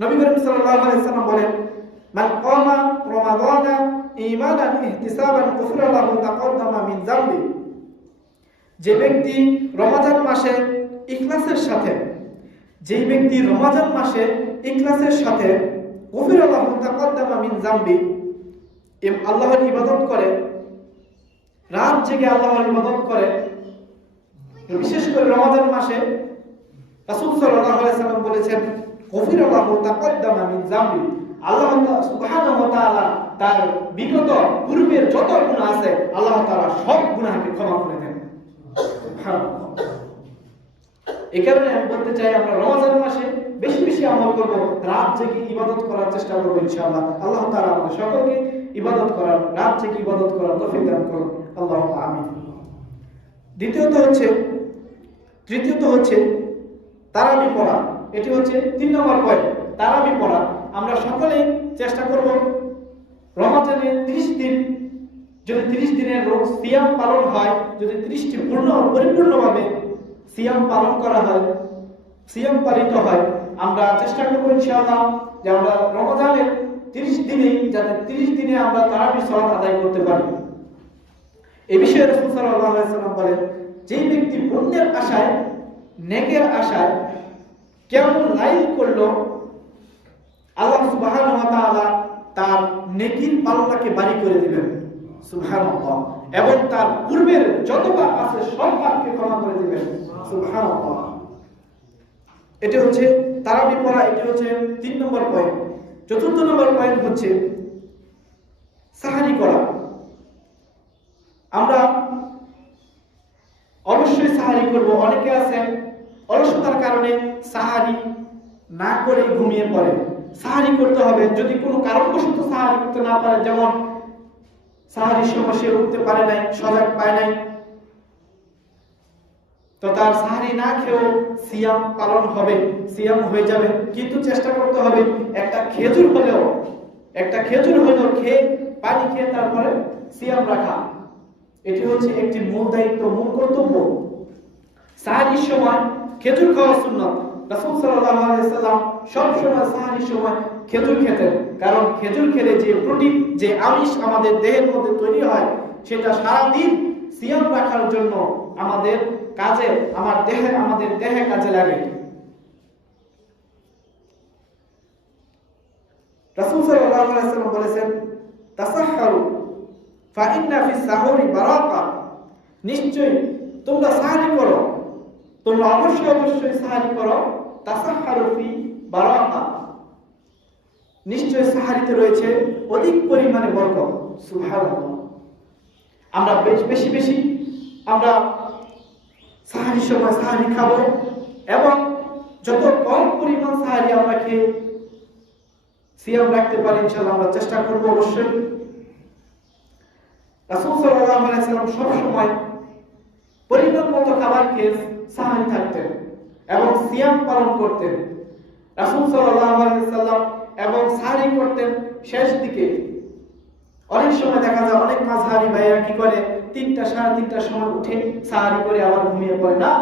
নবী করিম সাল্লাল্লাহু আলাইহি ওয়াসাল্লাম বলেন, মান কামা রমাদানা ঈমানান ইহতিসাবান গুফিরা লাহু তাকদ্দামা মিন যামবি, যে ব্যক্তি রমজান মাসে ইখলাসের সাথে, যেই ব্যক্তি রমজান মাসে ইখলাসের সাথে গুফিরা লাহু তাকদ্দামা মিন যামবি, আল্লাহর ইবাদত করে, রাত জেগে আল্লাহর ইবাদত করে, বিশেষ করে রমজান মাসে রাসূল সাল্লাল্লাহু আলাইহি ওয়াসাল্লাম বলেছেন গফিরা লাহু তাকদ্দামা মিন যামবি, আল্লাহ সুবহানাহু ওয়া তাআলা তার বিগত পূর্বের যত গুনাহ আছে আল্লাহ তাআলা সব গুনাহকে ক্ষমা করে দেন। সুবহানাল্লাহ। এই কারণে আমি বলতে চাই আমরা রমজান মাসে বেশি বেশি আমল করব, রাত জেগে ইবাদত করার চেষ্টা করব ইনশাআল্লাহ। আল্লাহ তাআলা আমাদের সকলকে ইবাদত করার, রাত জেগে ইবাদত করার তৌফিক দান করুন। আল্লাহুম্মা আমিন। তৃতীয়ত হচ্ছে তারাবি পড়া। এটি হচ্ছে 3 নম্বর পয়েন্ট, তারাবি পড়া। আমরা সকলেই চেষ্টা করব রমজানে 30 দিন, যদি 30 দিনের সিয়াম পালন হয়, যদি 30টি পরিপূর্ণভাবে সিয়াম পালন করা হয়, সিয়াম পালিত হয়, আমরা চেষ্টা করব ইনশাআল্লাহ যে আমরা রমজানের 30 দিনে, যাতে 30 দিনে আমরা তারাবি সালাত আদায় করতে পারি। এই বিষয়ে রাসূল সাল্লাল্লাহু আলাইহি ওয়াসাল্লাম বলেন, যেই ব্যক্তি পুণ্যের আশায়, নেকের আশায় কেমন লাইল করলো, আল্লাহ সুবহানাহু ওয়া তাআলা তার নেকির পাল্লাকে ভারী করে দিবেন। সুবহানাল্লাহ। এবং তার পূর্বের যত পাপ আছে সব পাপকে ক্ষমা করে দিবেন। সুবহানাল্লাহ। এটা হচ্ছে তারাবি পড়া, এটা হচ্ছে 3 নম্বর পয়েন্ট। 4th নম্বর পয়েন্ট হচ্ছে সাহারি করা। আমরা অবশ্যই সাহারি করব। অনেকে আছে অলসতার কারণে সাহারি না করে ঘুমিয়ে পড়ে। সাহারি করতে হবে। যদি কোনো কারণবশত সাহারি করতে না পারে, যেমন সাহারির সময় সে উঠতে পারে নাই, সজাগ পায় নাই, তো তার সাহারি না খেয়েও সিয়াম পালন হবে, সিয়াম হয়ে যাবে। কিন্তু চেষ্টা করতে হবে একটা খেজুর হলেও খেয়ে, পানি খেয়ে তারপরে সিয়াম রাখা। এটি হচ্ছে একটি মূল দায়িত্ব, মূল কর্তব্য। সাহারির সময় খেজুর খাওয়া সুন্নাত। রাসূল সাল্লাল্লাহু আলাইহি ওয়াসাল্লাম সব সময় সাহারির সময় খেজুর খেতেন, কারণ খেজুর খেলে যে প্রোটিন, যে আমিষ আমাদের দেহের মধ্যে তৈরি হয়, সেটা সারা দিন সিয়াম রাখার জন্য আমাদের দেহে কাজে লাগে। রাসূল সাল্লাল্লাহু আলাইহি ওয়াসাল্লাম বলেছেন, তাসাহহারু ফাইন্না ফিস সাহুরি বারাকা, নিশ্চয়ই তোমরা সাহারি করো, তোমরা অবশ্যই সাহারি করো। তাসাহহারু ফি বারাকা, নিশ্চয় সাহারিতে রয়েছে অধিক পরিমাণে বরকত। সুবহানাল্লাহ। আমরা বেশি আমরা সাহারির সময় সাহারি খাবো এবং যত কম পরিমাণ সাহারি আমরা খেয়ে সিয়াম রাখতে পারি ইনশাআল্লাহ আমরা চেষ্টা করব অবশ্যই। রাসূল সাল্লাল্লাহু আলাইহি ওয়াসাল্লাম সব সময় পরিমাণ মতো খাবার খেয়ে সাহারি থাকতেন এবং সিয়াম পালন করতেন। রাসূল সাল্লাল্লাহু আলাইহি ওয়াসাল্লাম এবং সাহারি করতেন শেষ দিকে। অনেক সময় দেখা যায় অনেক মাযহাবী ভাইরা কি করে 3টা 3:30টার সময় উঠে সাহারি করে আবার ঘুমিয়ে পড়ে না।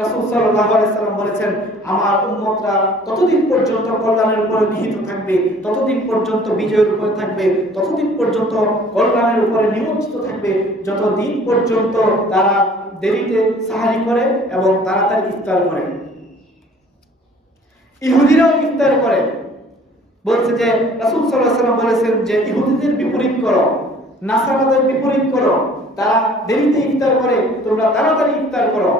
রাসূল সাল্লাল্লাহু আলাইহি ওয়াসাল্লাম বলেছেন, আমার উম্মতরা ততদিন পর্যন্ত কল্যাণের উপরে নিহিত থাকবে, ততদিন পর্যন্ত বিজয়ের উপরে থাকবে, ততদিন পর্যন্ত কল্যাণের উপরে নিমজ্জিত থাকবে, যতদিন পর্যন্ত তারা দেরিতে সাহারি করে এবং তাড়াতাড়ি ইফতার করে। ইহুদিরাও ইফতার করে। বলছে যে রাসূল সাল্লাল্লাহু আলাইহি ওয়াসাল্লাম বলেছেন যে ইহুদিদের বিপরীত করো, নাসারাদের বিপরীত করো, তারা দেরিতে ইফতার করে, তোমরা তাড়াতাড়ি ইফতার করো।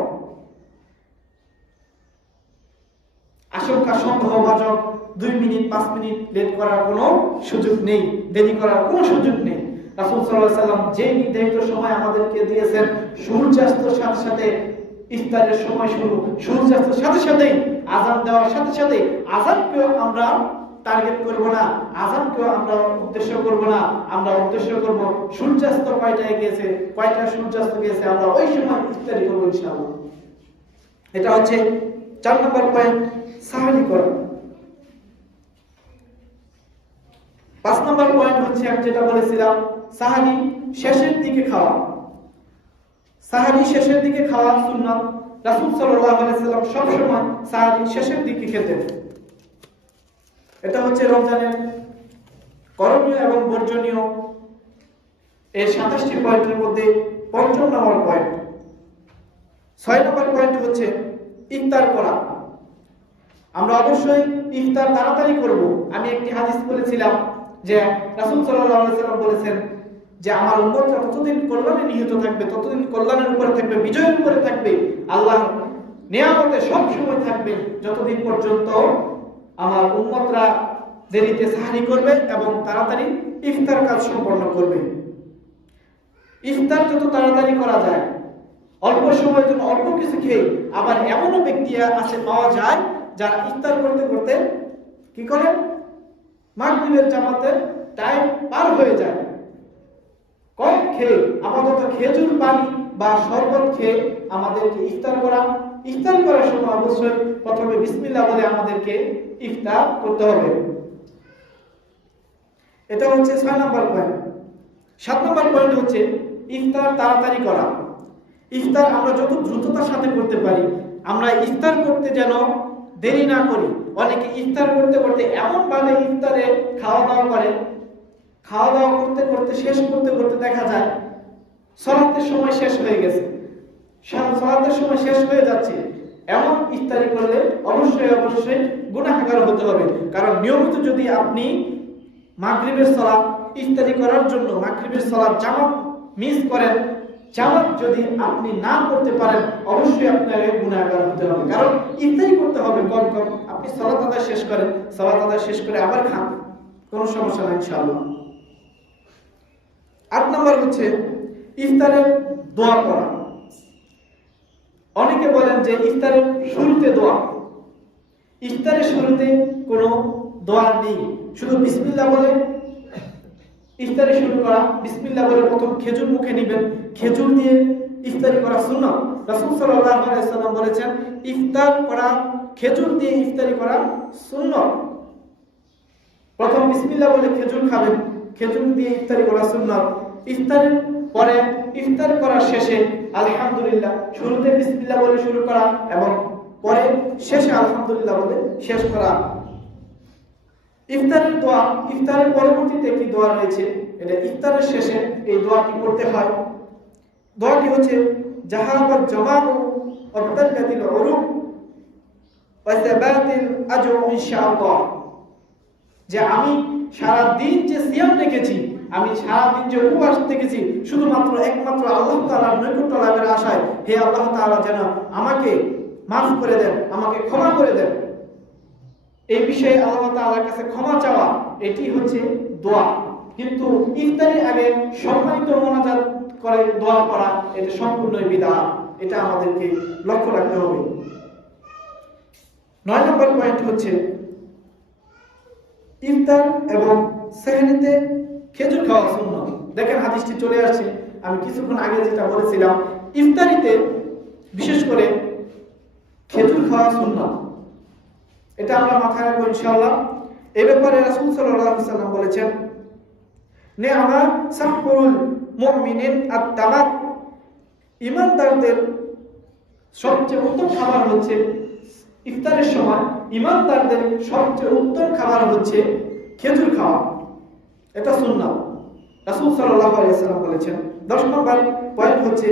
আশঙ্কা সন্দেহভাজন 2 মিনিট 5 মিনিট লেট করার কোনো সুযোগ নেই, দেরি করার কোনো সুযোগ নেই। রাসূল সাল্লাল্লাহু আলাইহি ওয়াসাল্লাম যে নির্ধারিত সময় আমাদেরকে দিয়েছেন, সূর্যাস্তের সাথে সাথে ইফতারের সময় শুরু, সূর্যাস্তের সাথে সাথে আযান দেওয়ার সাথে সাথে আযানকেও আমরা টার্গেট করব না, আযানকেও আমরা উদ্দেশ্য করব না, আমরা উদ্দেশ্য করব সূর্যাস্ত কয়টায় গিয়েছে, কয়টা সূর্যাস্ত গিয়েছে, আমরা ওই সময় ইফতারি করব ইনশাআল্লাহ। এটা হচ্ছে 4 নম্বর পয়েন্ট, সাহারি করা। 5 নম্বর পয়েন্ট হচ্ছে আমি যেটা বলেছিলাম, সাহারি শেষের দিকে খাওয়া। সাহারি শেষের দিকে খাওয়া সুন্নাত। রাসূল সাল্লাল্লাহু আলাইহি ওয়াসাল্লাম সব সময় সাহারি শেষের দিকে খেতেন। এটা হচ্ছে রমজানের করণীয় এবং বর্জনীয় এই 27টি পয়েন্টের মধ্যে 5ম নম্বর পয়েন্ট। 6 নম্বর পয়েন্ট হচ্ছে ইফতার করা। আমরা অবশ্যই ইফতার তাড়াতাড়ি করব। আমি একটি হাদিস বলেছিলাম যে রাসূল সাল্লাল্লাহু আলাইহি ওয়াসাল্লাম বলেছেন যে আমার উম্মতরা ততদিন কল্যাণে নিহিত থাকবে, ততদিন কল্যাণের উপরে থাকবে, বিজয়ের উপরে থাকবে, আল্লাহর নিয়ামতে সব সময় থাকবে, যতদিন পর্যন্ত আমার উম্মতরা দেরিতে সাহারি করবে এবং তাড়াতাড়ি ইফতার কাজ সম্পন্ন করবে। ইফতার যত তাড়াতাড়ি করা যায়, অল্প সময়ের জন্য অল্প কিছু খেয়ে, আবার এমনও ব্যক্তি আছে পাওয়া যায় যারা ইফতার করতে করতে কি করে, মাগরিবের জামাতের টাইম পার হয়ে যায়। কম খেয়ে আপাতত খেজুর পানি বা শরবত খেয়ে আমাদেরকে ইফতার করা। ইফতার করার সময় অবশ্যই প্রথমে বিসমিল্লাহ বলে আমাদেরকে ইফতার করতে হবে। এটা হচ্ছে 6 নম্বর পয়েন্ট। 7 নম্বর পয়েন্ট হচ্ছে ইফতার তাড়াতাড়ি করা। ইফতার আমরা যত দ্রুততার সাথে করতে পারি, আমরা ইফতার করতে যেন দেরি না করি। অনেকে ইফতার করতে করতে এমন ভাবে ইফতারে খাওয়া দাওয়া করে, খাওয়া দাওয়া করতে করতে শেষ করতে করতে দেখা যায় সালাতের সময় শেষ হয়ে গেছে, সালাতের সময় শেষ হয়ে যাচ্ছে। এমন ইফতারি করলে অবশ্যই গুনাহগার হতে হবে। কারণ নিয়মিত যদি আপনি মাগরিবের সালাত ইফতারি করার জন্য মাগরিবের সালাত জামাত মিস করেন, জামাত যদি আপনি না করতে পারেন, অবশ্যই আপনাকে গুনাহগার হতে হবে। কারণ ইফতারি করতে হবে কম কম। আপনি সালাত আদায় শেষ করেন, সালাত আদায় শেষ করে আবার খান, কোনো সমস্যা নাই ইনশাআল্লাহ। 8 নম্বর হচ্ছে ইফতারের দোয়া করা। অনেকে বলেন যে ইফতারের শুরুতে দোয়া। ইফতারের শুরুতে কোনো দোয়া নেই, শুধু বিসমিল্লাহ বলে ইফতারি শুরু করা। বিসমিল্লাহ বলে প্রথম খেজুর মুখে নেবেন, খেজুর দিয়ে ইফতারি করা সুন্নাত। রাসূল সাল্লাল্লাহু আলাইহি ওয়াসাল্লাম বলেছেন ইফতার করা, খেজুর দিয়ে ইফতারি করা সুন্নাত। প্রথম বিসমিল্লাহ বলে খেজুর খাবেন, খেজুর দিয়ে ইফতারি করা সুন্নাত। ইফতারের পরে ইফতার করার শেষে আলহামদুলিল্লাহ, শুরুতে বিসমিল্লাহ বলে শুরু করা এবং পরে শেষে আলহামদুলিল্লাহ বলে শেষ করা। ইফতারের দোয়া, ইফতারের পরবর্তীতে একটি দোয়া রয়েছে, এটা ইফতারের শেষে এই দোয়াটি করতে হয়। দোয়াটি হচ্ছে জাহাবাত জামাউ ওয়া তাদাতিল উরুক ওয়া সাবাতিল আজর ইনশাআল্লাহ। যে আমি সারা দিন যে সিয়াম রেখেছি, আমি সারাদিন যে উপবাস থেকেছি শুধুমাত্র একমাত্র আল্লাহ তাআলার নৈকট্য লাভের আশায়, হে আল্লাহ তাআলা যেন আমাকে মাফ করে দেন, আমাকে ক্ষমা করে দেন। এই বিষয়ে আল্লাহ তাআলার কাছে ক্ষমা চাওয়া, এটি হচ্ছে দোয়া। কিন্তু ইফতারির আগে সম্মানিত মোনাজাত করে দোয়া করা, এটা সম্পূর্ণই বিদআত। এটা আমাদেরকে লক্ষ্য রাখতে হবে। 9 নম্বর পয়েন্ট হচ্ছে ইফতার এবং সেহরিতে খেজুর খাওয়া সুন্নাত। দেখেন হাদিসটি চলে আসছে, আমি কিছুক্ষণ আগে যেটা বলেছিলাম, ইফতারিতে বিশেষ করে খেজুর খাওয়া সুন্নাত। এটা আমরা মাথায় রাখবো ইনশাআল্লাহ। এই ব্যাপারে রাসূল সাল্লাল্লাহু আলাইহি ওয়াসাল্লাম বলেছেন, নি'মা সাহরুল মুমিনিন আত-তামাত, ঈমানদারদের সবচেয়ে উত্তম খাবার হচ্ছে ইফতারের সময়, ঈমানদারদের সবচেয়ে উত্তম খাবার হচ্ছে খেজুর খাওয়া। এটা সুন্নাত, রাসূল সাল্লাল্লাহু আলাইহি ওয়াসাল্লাম বলেছেন। 10 নম্বর পয়েন্ট হচ্ছে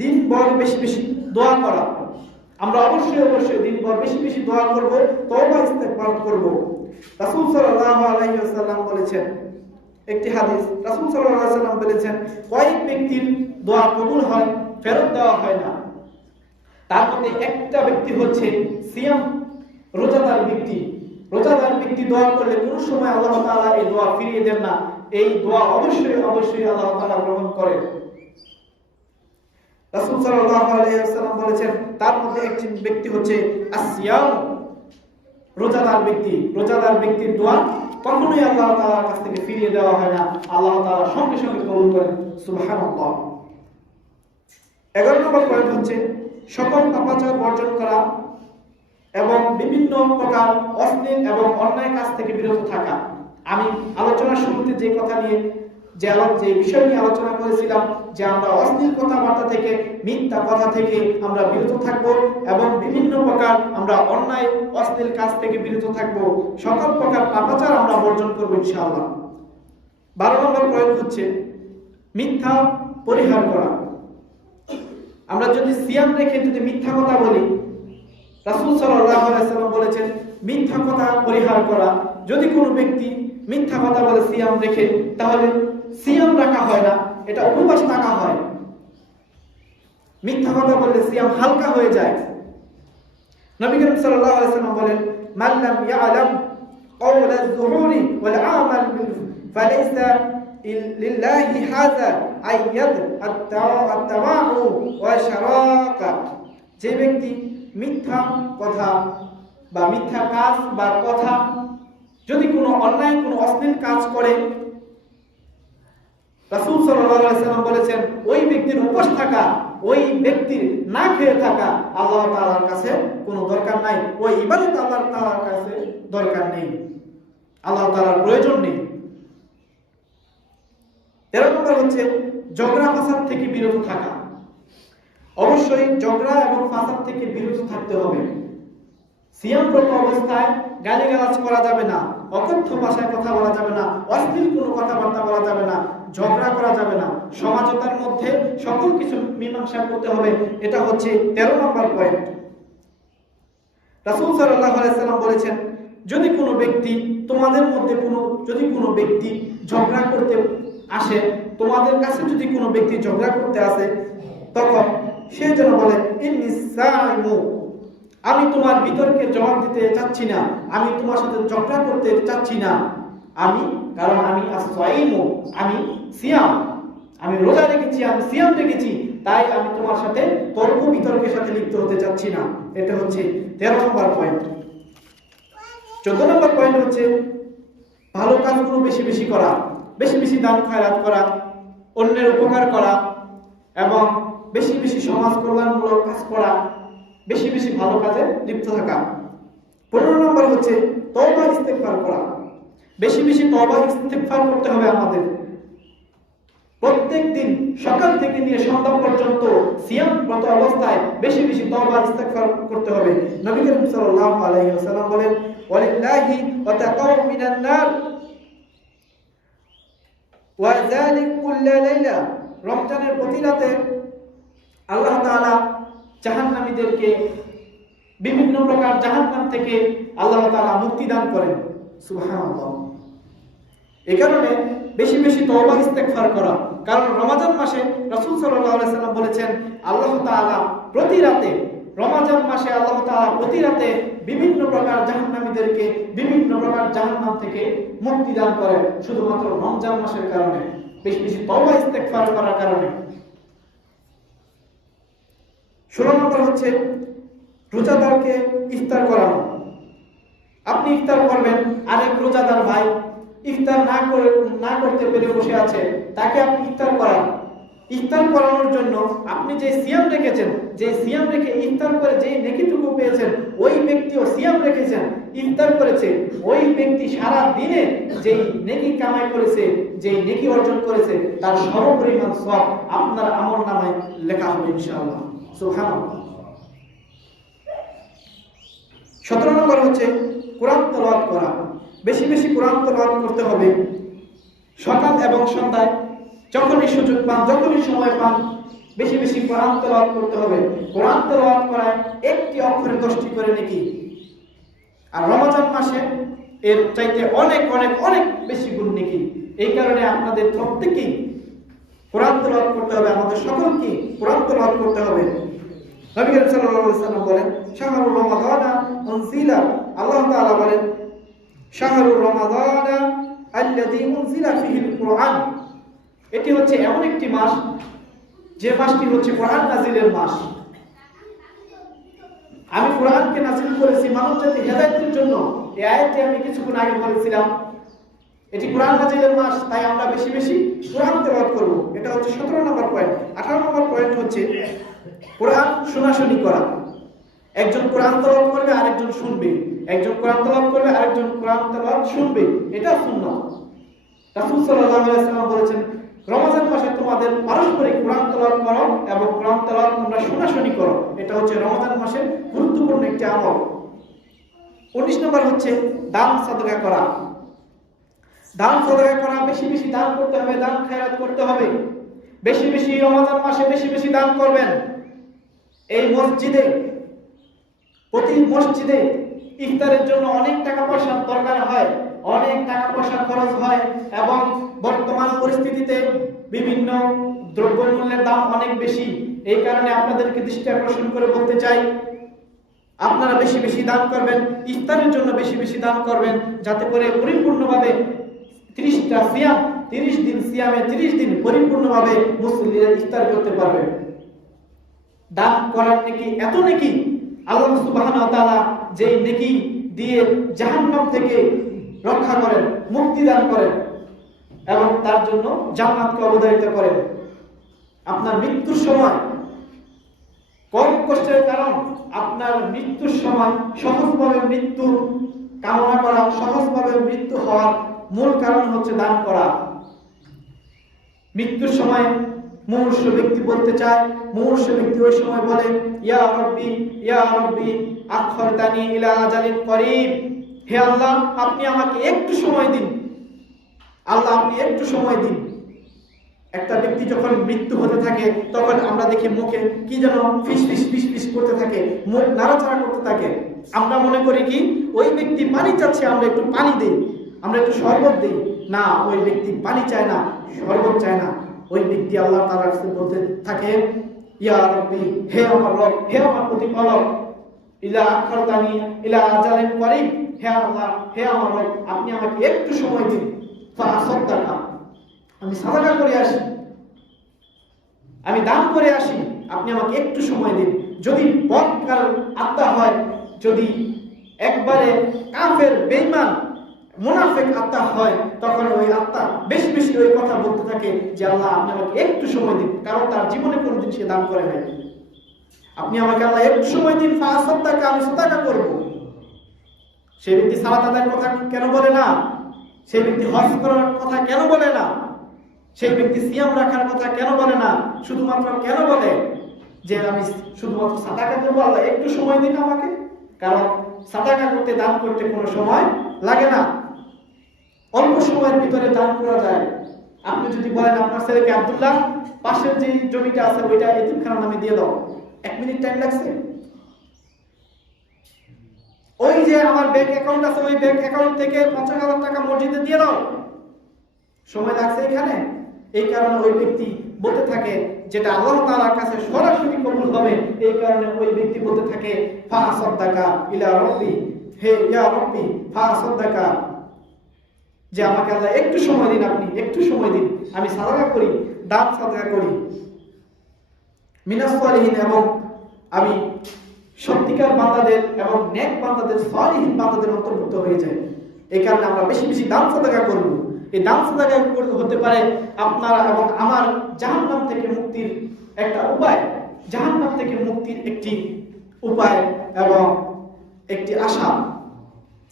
দিনভর বেশি বেশি দোয়া করা। আমরা অবশ্যই দিনভর বেশি বেশি দোয়া করব, তওবা ইস্তেগফার করব। রাসূল সাল্লাল্লাহু আলাইহি ওয়াসাল্লাম বলেছেন, একটি হাদিস, রাসূল সাল্লাল্লাহু আলাইহি ওয়াসাল্লাম বলেছেন, কয়েক ব্যক্তির দোয়া কবুল হয়, ফেরত দেওয়া হয় না। তার মধ্যে একটা ব্যক্তি হচ্ছে সিয়াম, রোজাদার ব্যক্তি। রোজাদার ব্যক্তি দোয়া করলে কোন সময় আল্লাহ তাআলা এই দোয়া ফিরিয়ে দেন না। এই দোয়া অবশ্যই আল্লাহ তাআলা গ্রহণ করেন। রাসূল সাল্লাল্লাহু আলাইহি ওয়াসাল্লাম বলেছেন, তার মধ্যে একজন ব্যক্তি হচ্ছে আসিয়াম, রোজাদার ব্যক্তি। রোজাদার ব্যক্তির দোয়া কখনোই আল্লাহ তাআলার কাছ থেকে ফিরিয়ে দেওয়া হয় না, আল্লাহ তাআলা সঙ্গে সঙ্গে কবুল করেন। সুবহানাল্লাহ। 11 নম্বর পয়েন্ট হচ্ছে সকল পাপাচার বর্জন করা এবং বিভিন্ন প্রকার অশ্লীল এবং অন্যায় কাজ থেকে বিরত থাকা। আমি আলোচনার শুরুতে যে কথা নিয়ে যে বিষয় নিয়ে আলোচনা করেছিলাম, যে আমরা অশ্লীল কথাবার্তা থেকে, মিথ্যা কথা থেকে আমরা বিরত থাকব এবং বিভিন্ন প্রকার আমরা অন্যায় অশ্লীল কাজ থেকে বিরত থাকব, সকল প্রকার পাপাচার আমরা বর্জন করব ইনশাআল্লাহ। 12 নম্বর পয়েন্ট হচ্ছে মিথ্যা পরিহার করা। আমরা যদি সিয়াম রেখে যদি মিথ্যা কথা বলি, রাসূল সাল্লাল্লাহু আলাইহি ওয়াসাল্লাম বলেছেন মিথ্যা কথা পরিহার করা। যদি কোনো ব্যক্তি মিথ্যা কথা বলে সিয়াম রেখে, তাহলে সিয়াম রাখা হয় না, এটা উপবাস থাকা হয়। মিথ্যা কথা বললে সিয়াম হালকা হয়ে যায়। নবী করিম সাল্লাল্লাহু আলাইহি ওয়াসাল্লাম বলেন, মান লাম ইয়ালাম কওলা আয-যুহুরি ওয়াল আমাল বিহি ফালাইসা লিল্লাহি হাযা আইয়াদ আত-তাওয়াউ ওয়া শারাকা। যে ব্যক্তি মিথ্যা কথা বা মিথ্যা কাজ বা কথা, যদি কোনো অন্যায় কোনো অশ্লীল কাজ করে, রাসূল সাল্লাল্লাহু আলাইহি ওয়াসাল্লাম বলেছেন ওই ব্যক্তির উপোস থাকা, ওই ব্যক্তির না খেয়ে থাকা আল্লাহ তাআলার কাছে কোনো দরকার নাই। ওই ইবাদত আল্লাহ তাআলার কাছে দরকার নেই, আল্লাহ তাআলার প্রয়োজন নেই। 13 নম্বর হচ্ছে ঝগড়া ফাসাদ থেকে বিরত থাকা। অবশ্যই ঝগড়া এবং ফাসাদ থেকে বিরত থাকতে হবে। সিয়ামরত অবস্থায় গালিগালাজ করা যাবে না, অকথ্য ভাষায় কথা বলা যাবে না, অশ্লীল কোনো কথাবার্তা বলা যাবে না, ঝগড়া করা যাবে না। সমাজতার মধ্যে সকল কিছু মীমাংসা করতে হবে। এটা হচ্ছে 13 নম্বর পয়েন্ট। রাসূল সাল্লাল্লাহু আলাইহি ওয়াসাল্লাম বলেছেন, যদি কোনো ব্যক্তি তোমাদের মধ্যে যদি কোনো ব্যক্তি ঝগড়া করতে আসে, তোমাদের কাছে যদি কোনো ব্যক্তি ঝগড়া করতে আসে, তখন সে যেন বলে ইন্নী সাইমু, আমি তোমার বিতর্কের জবাব দিতে চাচ্ছি না, আমি তোমার সাথে ঝগড়া করতে চাচ্ছি না, কারণ আমি আসসাইমু, আমি সিয়াম, আমি রোজা রেখেছি, আমি সিয়াম রেখেছি, তাই আমি তোমার সাথে তর্ক বিতর্কের সাথে লিপ্ত হতে চাচ্ছি না। এটা হচ্ছে 13 নম্বর পয়েন্ট। 14 নম্বর পয়েন্ট হচ্ছে ভালো কাজগুলো বেশি বেশি করা, বেশি বেশি দান খয়রাত করা, অন্যের উপকার করা এবং বেশি বেশি সমাজ কল্যাণমূলক কাজ করা, বেশি বেশি ভালো কাজে লিপ্ত থাকা। 15 নম্বর হচ্ছে তওবা ইস্তেগফার করা। বেশি বেশি তওবা ইস্তেগফার করতে হবে আমাদের। প্রত্যেক দিন সকাল থেকে নিয়ে সন্ধ্যা পর্যন্ত সিয়ামরত অবস্থায় বেশি বেশি তওবা ইস্তেগফার করতে হবে। নবী করিম সাল্লাল্লাহু আলাইহি ওয়াসাল্লাম বলেন, ওয়ালিল্লাহি ওয়াতাকাউ মিনান নার ওয়া যালিক কুল্লা লাইলা। রমজানের প্রতি রাতে আল্লাহ তাআলা জাহান্নামীদেরকে বিভিন্ন প্রকার জাহান্নাম থেকে আল্লাহ তাআলা মুক্তি দান করেন। সুবহানাল্লাহ। এই কারণে বেশি বেশি তওবা ইস্তেগফার করা। কারণ রমজান মাসে রাসূল সাল্লাল্লাহু আলাইহি সাল্লাম বলেছেন আল্লাহ তাআলা প্রতি রাতে, রমজান মাসে আল্লাহ তাআলা প্রতি রাতে বিভিন্ন প্রকার জাহান্নামীদেরকে বিভিন্ন প্রকার জাহান্নাম থেকে মুক্তি দান করেন শুধুমাত্র রমজান মাসের কারণে, বেশি বেশি তওবা ইস্তেগফার করার কারণে। 16 নম্বর হচ্ছে রোজাদারকে ইফতার করানো। আপনি ইফতার করবেন, আরেক রোজাদার ভাই ইফতার না করতে পেরে বসে আছে, তাকে আপনি ইফতার করান। ইফতার করানোর জন্য আপনি যে সিয়াম রেখেছেন, যে সিয়াম রেখে ইফতার করে যে নেকিটুকু পেয়েছেন, ওই ব্যক্তিও সিয়াম রেখেছেন, ইফতার করেছে, ওই ব্যক্তি সারা দিনে যেই নেকি কামাই করেছে, যেই নেকি অর্জন করেছে, তার সমপরিমাণ সওয়াব আপনার আমলনামায় লেখা হবে ইনশাআল্লাহ। সুবহানাল্লাহ। 17 নম্বর হচ্ছে কোরআন তেলাওয়াত করা। বেশি বেশি কোরআন তেলাওয়াত করতে হবে। সকাল এবং সন্ধ্যায় যখনই সুযোগ পান, যখনই সময় পান, বেশি বেশি কোরআন তেলাওয়াত করতে হবে। কোরআন তেলাওয়াত করায় একটি অক্ষরে 10টি করে নেকি। আর রমজান মাসে এর চাইতে অনেক অনেক অনেক বেশি গুণ নেকি। এই কারণে আপনাদের প্রত্যেককেই কোরআন তেলাওয়াত করতে হবে, আমাদের সকলকে কোরআন তেলাওয়াত করতে হবে। নবী করিম সাল্লাল্লাহু আলাইহি ওয়াসাল্লাম বলেন শাহরুর রমাদানা উনজিলা, আল্লাহ তাআলা বলেন শাহরুর রমাদানা আল্লাযী উনজিলা ফীহিল কুরআন। এটি হচ্ছে এমন একটি মাস যে মাসটি হচ্ছে কোরআন নাজিলের মাস। আমি কোরআনকে নাজিল করেছি মানব জাতি হেদায়েতের জন্য। এই আয়াতটি আমি কিছুক্ষণ আগে বলেছিলাম। এটি কোরআন নাজিলের মাস, তাই আমরা বেশি বেশি কোরআন তেলাওয়াত করব। এটা হচ্ছে 17 নম্বর পয়েন্ট। 18 নম্বর পয়েন্ট হচ্ছে কোরআন শোনাশুনি করা। একজন কোরআন তেলাওয়াত করবে, আরেকজন শুনবে। একজন কোরআন তেলাওয়াত করবে, আরেকজন কোরআন তেলাওয়াত শুনবে। এটা সুন্নাহ। রাসূল সাল্লাল্লাহু আলাইহি ওয়াসাল্লাম বলেছেন রমজান মাসে তোমাদের পারস্পরিক কোরআন তেলাওয়াত করো এবং কোরআন তেলাওয়াত তোমরা শোনাশুনি করো। এটা হচ্ছে রমজান মাসের গুরুত্বপূর্ণ একটি আমল। 19 নম্বর হচ্ছে দান সাদকা করা। দান সাদকা করা, বেশি বেশি দান করতে হবে, দান খায়রাত করতে হবে। বেশি বেশি রমজান মাসে বেশি বেশি দান করবেন। এই মসজিদে, প্রতি মসজিদে ইফতারের জন্য অনেক টাকা পয়সার দরকার হয়, অনেক টাকা পয়সা খরচ হয় এবং বর্তমান পরিস্থিতিতে বিভিন্ন দ্রব্যমূল্যের দাম অনেক বেশি। এই কারণে আপনাদেরকে দৃষ্টি আকর্ষণ করে বলতে চাই আপনারা বেশি বেশি দান করবেন, ইফতারের জন্য বেশি বেশি দান করবেন, যাতে করে পরিপূর্ণভাবে 30টা সিয়াম, 30 দিন সিয়ামে 30 দিন পরিপূর্ণভাবে মুসলিমরা ইফতার করতে পারবে। দান করার নেকি এত নেকি, আল্লাহ সুবহানাহু ওয়া তাআলা যেই নেকি দিয়ে জাহান্নাম থেকে রক্ষা করেন, মুক্তি দান করেন এবং তার জন্য জান্নাতকে অবধারিত করেন। আপনার মৃত্যুর সময় কম কষ্টের কারণ, আপনার মৃত্যুর সময় সহজভাবে মৃত্যু কামনা করা, সহজভাবে মৃত্যু হওয়ার মূল কারণ হচ্ছে দান করা। মৃত্যুর সময় মুমূর্ষু ব্যক্তি বলতে চায়, মুমূর্ষু ব্যক্তি ওই সময় বলে ইয়া রব্বি আখরতানি ইলা আজালিন করিব। হে আল্লাহ, আপনি আমাকে একটু সময় দিন। আল্লাহ, আপনি একটু সময় দিন। একটা ব্যক্তি যখন মৃত্যু হতে থাকে তখন আমরা দেখি মুখে কি যেন ফিস করতে থাকে, মুখ নাড়াচাড়া করতে থাকে। আমরা মনে করি কি ওই ব্যক্তি পানি চাচ্ছে, আমরা একটু পানি দেই, আমরা একটু শরবত দেই। না, ওই ব্যক্তি পানি চায় না, শরবত চায় না। ওই ব্যক্তি আল্লাহ তাআলার কাছে বলতে থাকে ইয়া রব্বি, হে আমার রব, হে আমার প্রতিপালক, ইলা আখরতানি ইলা আজালিন করিব। হে আল্লাহ, হে আমার রব, আপনি আমাকে একটু সময় দিন। ফাসাদদাকা, আমি সাদাকা করে আসি, আমি দান করে আসি, আপনি আমাকে একটু সময় দিন। যদি বদকার আত্মা হয়, যদি একবারে কাফের বেঈমান মুনাফিক আত্মা হয়, তখন ওই আত্মা বেশি বেশি ওই কথা বলতে থাকে যে আল্লাহ, আপনি আমাকে একটু সময় দিন। কারণ তার জীবনে কোনোদিন সে দান করে নাই। আপনি আমাকে আল্লাহ একটু সময় দিন, ফাসাদদাকা, আমি সাদাকা করব। সেই ব্যক্তি সালাত আদায়ের কথা কেন বলে না? সেই ব্যক্তি হজ করার কথা কেন বলে না? সেই ব্যক্তি সিয়াম রাখার কথা কেন বলে না? শুধুমাত্র কেন বলে যে আমি শুধুমাত্র সাদাকা করবো, আল্লাহ একটু সময় দিন আমাকে? কারণ সাদাকা করতে, দান করতে কোনো সময় লাগে না, অল্প সময়ের ভিতরে দান করা যায়। আপনি যদি বলেন আপনার ছেলেকে আব্দুল্লাহ, পাশের যে জমিটা আছে ওইটা এতিমখানার নামে দিয়ে দাও, 1 মিনিট টাইম লাগছে? ওই যে আমার ব্যাংক অ্যাকাউন্ট আছে, ওই ব্যাংক অ্যাকাউন্ট থেকে 50,000 টাকা মসজিদে দিয়ে দাও, সময় লাগছে এখানে, এই কারণে ওই ব্যক্তি বলতে থাকে যেটা আল্লাহ তাআলার কাছে সরাসরি কবুল হবে, এই কারণে ওই ব্যক্তি বলতে থাকে ফা সাদাকা ইলা রাব্বি, হে ইয়া রাব্বি ফা সাদাকা, যে আমাকে আল্লাহ একটু সময় দিন, আপনি একটু সময় দিন, আমি সাদাকা করি, দান সাদাকা করি মিনাস সালিহিন, এবং আমি সত্যিকার বান্দাদের এবং নেক বান্দাদের সালিহিন বান্দাদের অন্তর্ভুক্ত হয়ে যাই। এই কারণে আমরা বেশি বেশি দান সাদাকা করব। এই দান সাদাকা হতে পারে আপনার এবং আমার জাহান্নাম থেকে মুক্তির একটা উপায়, জাহান্নাম থেকে মুক্তির একটি উপায় এবং একটি আশা,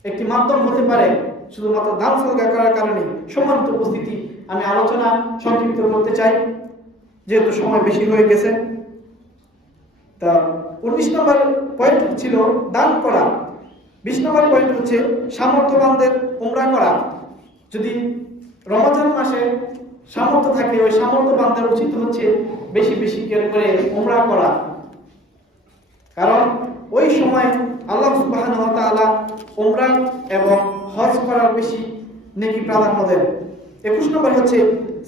একটি মাধ্যম হতে পারে শুধুমাত্র দান সাদাকা করার কারণে। সম্মানিত উপস্থিতি, আমি আলোচনা সংক্ষিপ্ত করতে চাই যেহেতু সময় বেশি হয়ে গেছে। তা 19 নম্বর পয়েন্ট ছিল দান করা। 20 নম্বর পয়েন্ট হচ্ছে সামর্থ্যবানদের উমরা করা। যদি রমজান মাসে সামর্থ্য থাকে, ওই সামর্থ্যবানদের উচিত হচ্ছে বেশি বেশি করে উমরা করা, কারণ ওই সময় আল্লাহ সুবহানাহু ওয়া তাআলা উমরা এবং হজ করার বেশি নেকি প্রাধান্য দেন। 21 নম্বর হচ্ছে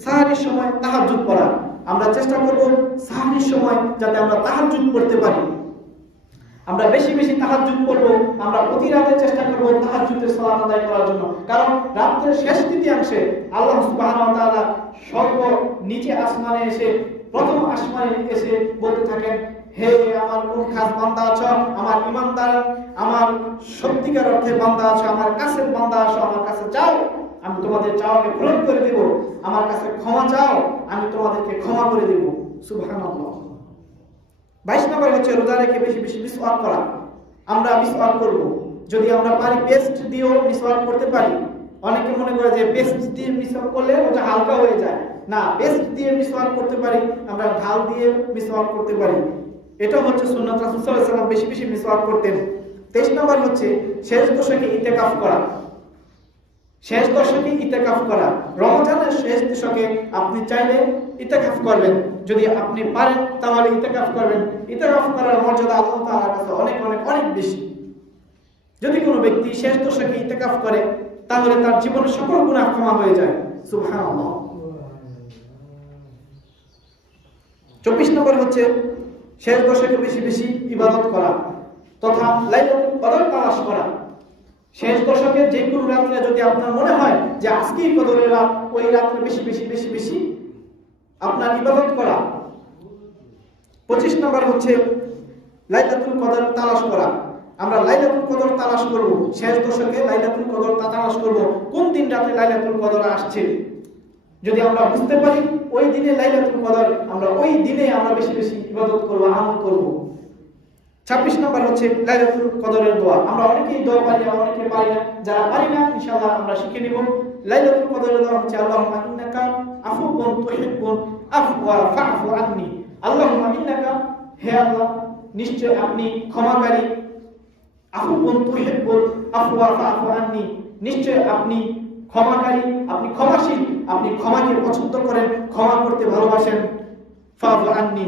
সাহারির সময় তাহাজ্জুদ পড়া। আমরা চেষ্টা করব সাহারির সময় যাতে আমরা তাহাজ্জুদ পড়তে পারি, আমরা বেশি বেশি তাহাজ্জুদ পড়ব, আমরা প্রতি রাতে চেষ্টা করব তাহাজ্জুদের সালাত আদায় করার জন্য। কারণ রাতের শেষ তৃতীয়াংশে আল্লাহ সুবহানাহু ওয়া তাআলা সর্ব নিচে আসমানে এসে, প্রথম আসমানে এসে বলতে থাকেন, হে আমার কোন খাস বান্দা আছো, আমার ঈমানদার, আমার সত্যিকার অর্থে বান্দা আছো, আমার কাছের বান্দা আছো, আমার কাছে চাও, আমি তোমাদের চাওয়াকে পূরণ করে দেব, আমার কাছে ক্ষমা চাও, আমি তোমাদেরকে ক্ষমা করে দেব। সুবহানাল্লাহ। 22 নম্বর হচ্ছে রোজা রেখে বেশি বেশি মিসওয়াক করা। আমরা মিসওয়াক করব, যদি আমরা পারি পেস্ট দিয়েও মিসওয়াক করতে পারি। অনেকে মনে করে যে পেস্ট দিয়ে মিসওয়াক করলে ওটা হালকা হয়ে যায়, না, পেস্ট দিয়ে মিসওয়াক করতে পারি, আমরা ঢাল দিয়ে মিসওয়াক করতে পারি। এটা হচ্ছে সুন্নাত। রাসূল সাল্লাল্লাহু আলাইহি ওয়াসাল্লাম বেশি বেশি মিসওয়াক করতেন। 23 নম্বর হচ্ছে শেষ দশকে ইতিকাফ করা। শেষ দশকে ইতিকাফ করা, রমজানের শেষ দশকে আপনি চাইলে ইতিকাফ করবেন, যদি আপনি পারেন তাহলে ইতিকাফ করবেন। ইতিকাফ করার মর্যাদা আল্লাহ তাআলার কাছে অনেক অনেক অনেক বেশি। যদি কোনো ব্যক্তি শেষ দশকে ইতিকাফ করে তাহলে তার জীবনের সকল গুনাহ ক্ষমা হয়ে যায়। সুবহানাল্লাহ। 24 নম্বর হচ্ছে শেষ দশকে বেশি বেশি ইবাদত করা তথা লাইলাতুল কদর তালাশ করা। শেষ দশকে যে কোনো রাতে যদি আপনার মনে হয় যে আজকেই কদরের রাত, ওই রাতে বেশি বেশি বেশি বেশি আপনার ইবাদত করা। 25 নম্বর হচ্ছে লাইলাতুল কদর তালাশ করা। আমরা লাইলাতুল কদর তালাশ করব, শেষ দশকে লাইলাতুল কদর তালাশ করব, কোন দিন রাতে লাইলাতুল কদর আসছে। যদি আমরা বুঝতে পারি ওই দিনে লাইলাতুল কদর, আমরা ওই দিনে আমরা বেশি বেশি ইবাদত করব, আমল করব। 26 নম্বর হচ্ছে লাইলাতুল কদরের দোয়া। আমরা অনেকেই দোয়া পারি, অনেকে পারি না, যারা পারি না ইনশাআল্লাহ আমরা শিখে নিব। লাইলাতুল কদরের দোয়া হচ্ছে আল্লাহুম্মা ইন্নাকা আফুউন তুহিব্বুল আফওয়া ফা'ফু আন্নি। আল্লাহুম্মা ইন্নাকা, হে আল্লাহ নিশ্চয় আপনি ক্ষমাকারী, আফুউন তুহিব্বুল আফওয়া ফা'ফু আন্নি, নিশ্চয় আপনি ক্ষমাকারী, আপনি ক্ষমাশীল, আপনি ক্ষমাকে পছন্দ করেন, ক্ষমা করতে ভালোবাসেন। ফা'ফু আন্নি,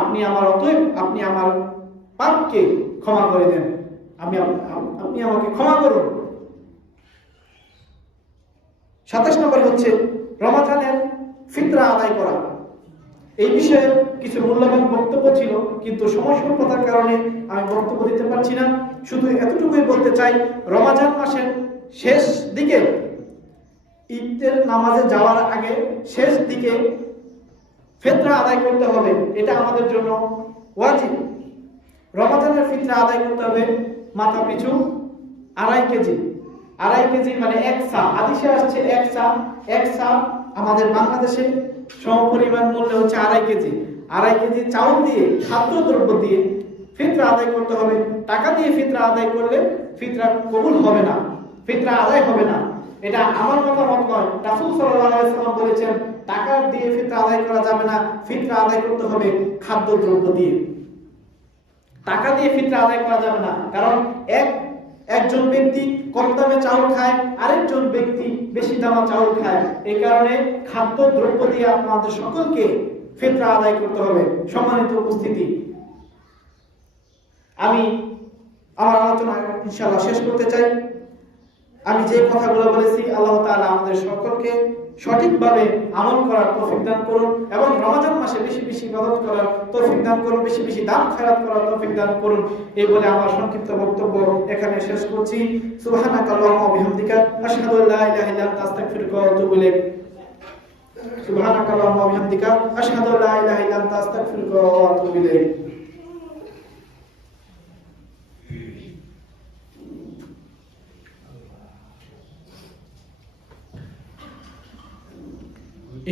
আপনি আমার অতএব আপনি আমার পাপকে ক্ষমা করে দেন, আপনি আমাকে ক্ষমা করুন। 27 নম্বর হচ্ছে রমজানের ফিতরা আদায় করা। এই বিষয়ে কিছু মূল্যবান বক্তব্য ছিল, কিন্তু সময় স্বল্পতার কারণে আমি বক্তব্য দিতে পারছি না। শুধু এতটুকুই বলতে চাই, রমজান মাসের শেষ দিকে ঈদের নামাজে যাওয়ার আগে শেষ দিকে ফিতরা আদায় করতে হবে, এটা আমাদের জন্য ওয়াজিব। রমজানের ফিতরা আদায় করতে হবে মাথা পিছু 2.5 কেজি। 2.5 কেজি মানে 1 সা, হাদিসে আসছে 1 সা। 1 সা আমাদের বাংলাদেশে সমপরিমাণ মূল্য হচ্ছে 2.5 কেজি। 2.5 কেজি চাউল দিয়ে, খাদ্যদ্রব্য দিয়ে ফিতরা আদায় করতে হবে। টাকা দিয়ে ফিতরা আদায় করলে ফিতরা কবুল হবে না, ফিতরা আদায় হবে না। এটা আমার কথা মত নয়, রাসূল সাল্লাল্লাহু আলাইহি ওয়াসাল্লাম বলেছেন টাকা দিয়ে ফিতরা আদায় করা যাবে না, ফিতরা আদায় করতে হবে খাদ্যদ্রব্য দিয়ে। টাকা দিয়ে ফিতরা আদায় করা যাবে না, কারণ একজন ব্যক্তি কম দামে চাউল খায়, আরেকজন ব্যক্তি বেশি দামে চাউল খায়। এই কারণে খাদ্যদ্রব্য দিয়ে আপনাদের সকলকে ফিতরা আদায় করতে হবে। সম্মানিত উপস্থিতি, আমি আমার আলোচনা ইনশাআল্লাহ শেষ করতে চাই। আমি যে কথাগুলো বলেছি আল্লাহ তাআলা আমাদের আমাদের সকলকে সঠিকভাবে আমল করার তৌফিক দান করুন এবং রমজান মাসে বেশি বেশি ইবাদত করার তৌফিক দান করুন, বেশি বেশি দান খয়রাত করার তৌফিক দান করুন। এই বলে আমার সংক্ষিপ্ত বক্তব্য এখানে শেষ করছি। সুবহানাকাল্লাহুম্মা ওয়া বিহামদিকা আশহাদু আল্লা ইলাহা ইল্লা আনতা আস্তাগফিরুকা ওয়া আতুবু ইলাইক। সুবহানাকাল্লাহুম্মা ওয়া বিহামদিকা আশহাদু আল্লা ইলাহা ইল্লা আনতা আস্তাগফিরুকা ওয়া আতুবু ইলাইক।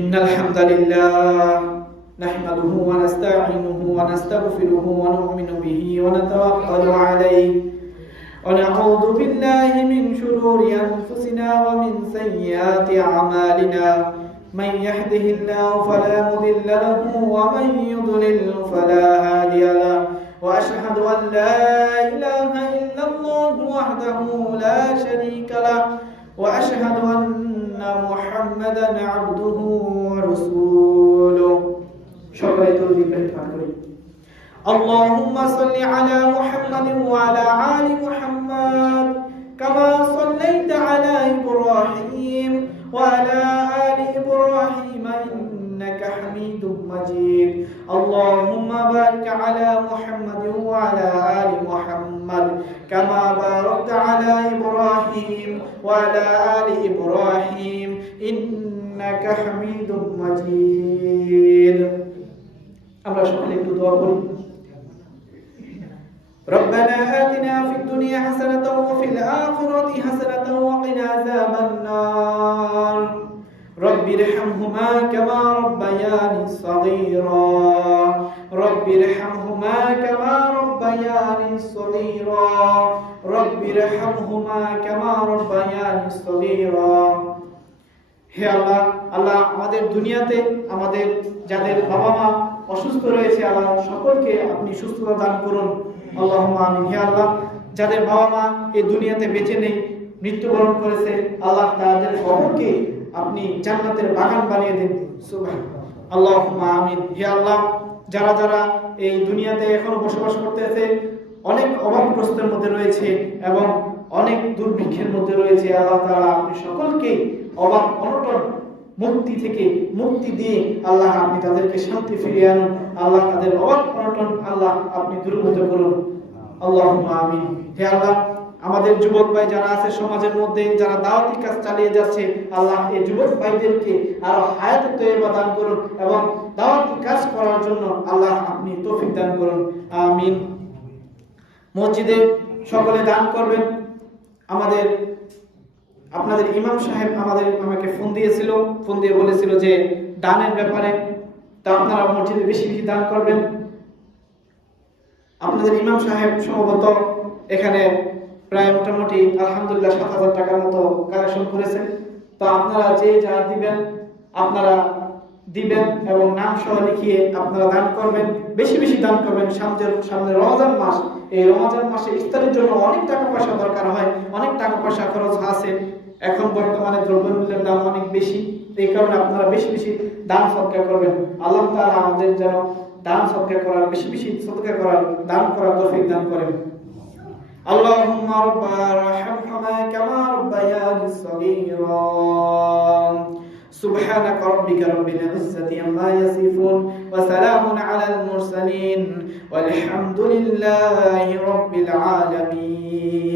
إن الحمد لله نحمده ونستعينه ونستغفره ونؤمن به ونتوكل عليه ونعوذ بالله من شرور أنفسنا ومن سيئات أعمالنا من يهده الله فلا مضل له ومن يضلل فلا هادي له وأشهد أن لا إله إلا الله وحده لا شريك له وأشهد أن محمدا عبده ورسوله اللهم صل على محمد وعلى آل محمد كما صليت على إبراهيم وعلى آل إبراهيم إنك حميد مجيد اللهم بارك على محمد وعلى آل محمد كما باركت على إبراهيم وعلى آل إبراهيم إنك حميد مجيد আমরা সকলে একটু দোয়া করি। ربنا آتنا في الدنيا حسنة وفي الآخرة حسنة وقنا عذاب النار رب ارحمهما كما ربياني صغيرا رب ارحمهما كما ربياني صغيرا رب ارحمهما كما ربياني صغيرا হে আল্লাহ, আল্লাহ আমাদের দুনিয়াতে আমাদের যাদের বাবা মা অসুস্থ রয়েছে আল্লাহ সকলকে আপনি সুস্থতা দান করুন। আল্লাহুম্মা আমিন। হে আল্লাহ, যাদের বাবা মা এই দুনিয়াতে বেঁচে নেই, মৃত্যুবরণ করেছে, আল্লাহ তাদের কবরকে আপনি জান্নাতের বাগান বানিয়ে দিন। সুবহানাল্লাহ। আল্লাহুম্মা আমিন। হে আল্লাহ, যারা যারা এই দুনিয়াতে এখনো বসবাস করতেছে, অনেক অভাবগ্রস্তের মধ্যে রয়েছে এবং অনেক দুর্ভিক্ষের মধ্যে রয়েছে, আল্লাহ তাআলা আপনি সকলকে অভাব অনটন মুক্তি থেকে মুক্তি দিয়ে আল্লাহ আপনি তাদেরকে শান্তি ফিরিয়ে আনুন। আল্লাহ তাদের অভাব অনটন আল্লাহ আপনি দূরীভূত করুন। আল্লাহুম্মা আমিন। হে আল্লাহ, আমাদের যুবক ভাই যারা আছে সমাজের মধ্যে, যারা দাওয়াতি কাজ চালিয়ে যাচ্ছে, আল্লাহ এই যুবক ভাইদেরকে আরো হায়াত তৈয়বা দান করুন এবং দাওয়াতি কাজ করার জন্য আল্লাহ আপনি তৌফিক দান করুন। আমিন। মসজিদে সকলে দান করবেন। আপনাদের ইমাম সাহেব আমাকে ফোন দিয়ে বলেছিল যে দানের ব্যাপারে, তা আপনারা মসজিদে বেশি বেশি দান করবেন। আপনাদের ইমাম সাহেব সম্ভবত এখানে প্রায় মোটামুটি আলহামদুলিল্লাহ ৭,০০০ টাকার মতো কালেকশন করেছেন। তো আপনারা যে যা দিবেন আপনারা দিবেন এবং নাম সহ লিখিয়ে আপনারা দান করবেন, বেশি বেশি দান করবেন। সামনে রমজান মাস, এই রমজান মাসে ইফতারের জন্য অনেক টাকা পয়সা দরকার হয়, অনেক টাকা পয়সা খরচ আছে। এখন বর্তমানে দ্রব্যমূল্যের দাম অনেক বেশি, এই কারণে আপনারা বেশি বেশি দান সদকা করবেন। আল্লাহ তাআলা আমাদের যেন দান সদকা করার, বেশি বেশি সদকা করার, দান করার তৌফিক দান করেন। আল্লাহুম্মা রাব্বানা রহমহুমা কামা রাব্বায়ানি সগীরা سبحانك ربك رب العزة عما يصفون وسلام على المرسلين والحمد لله رب العالمين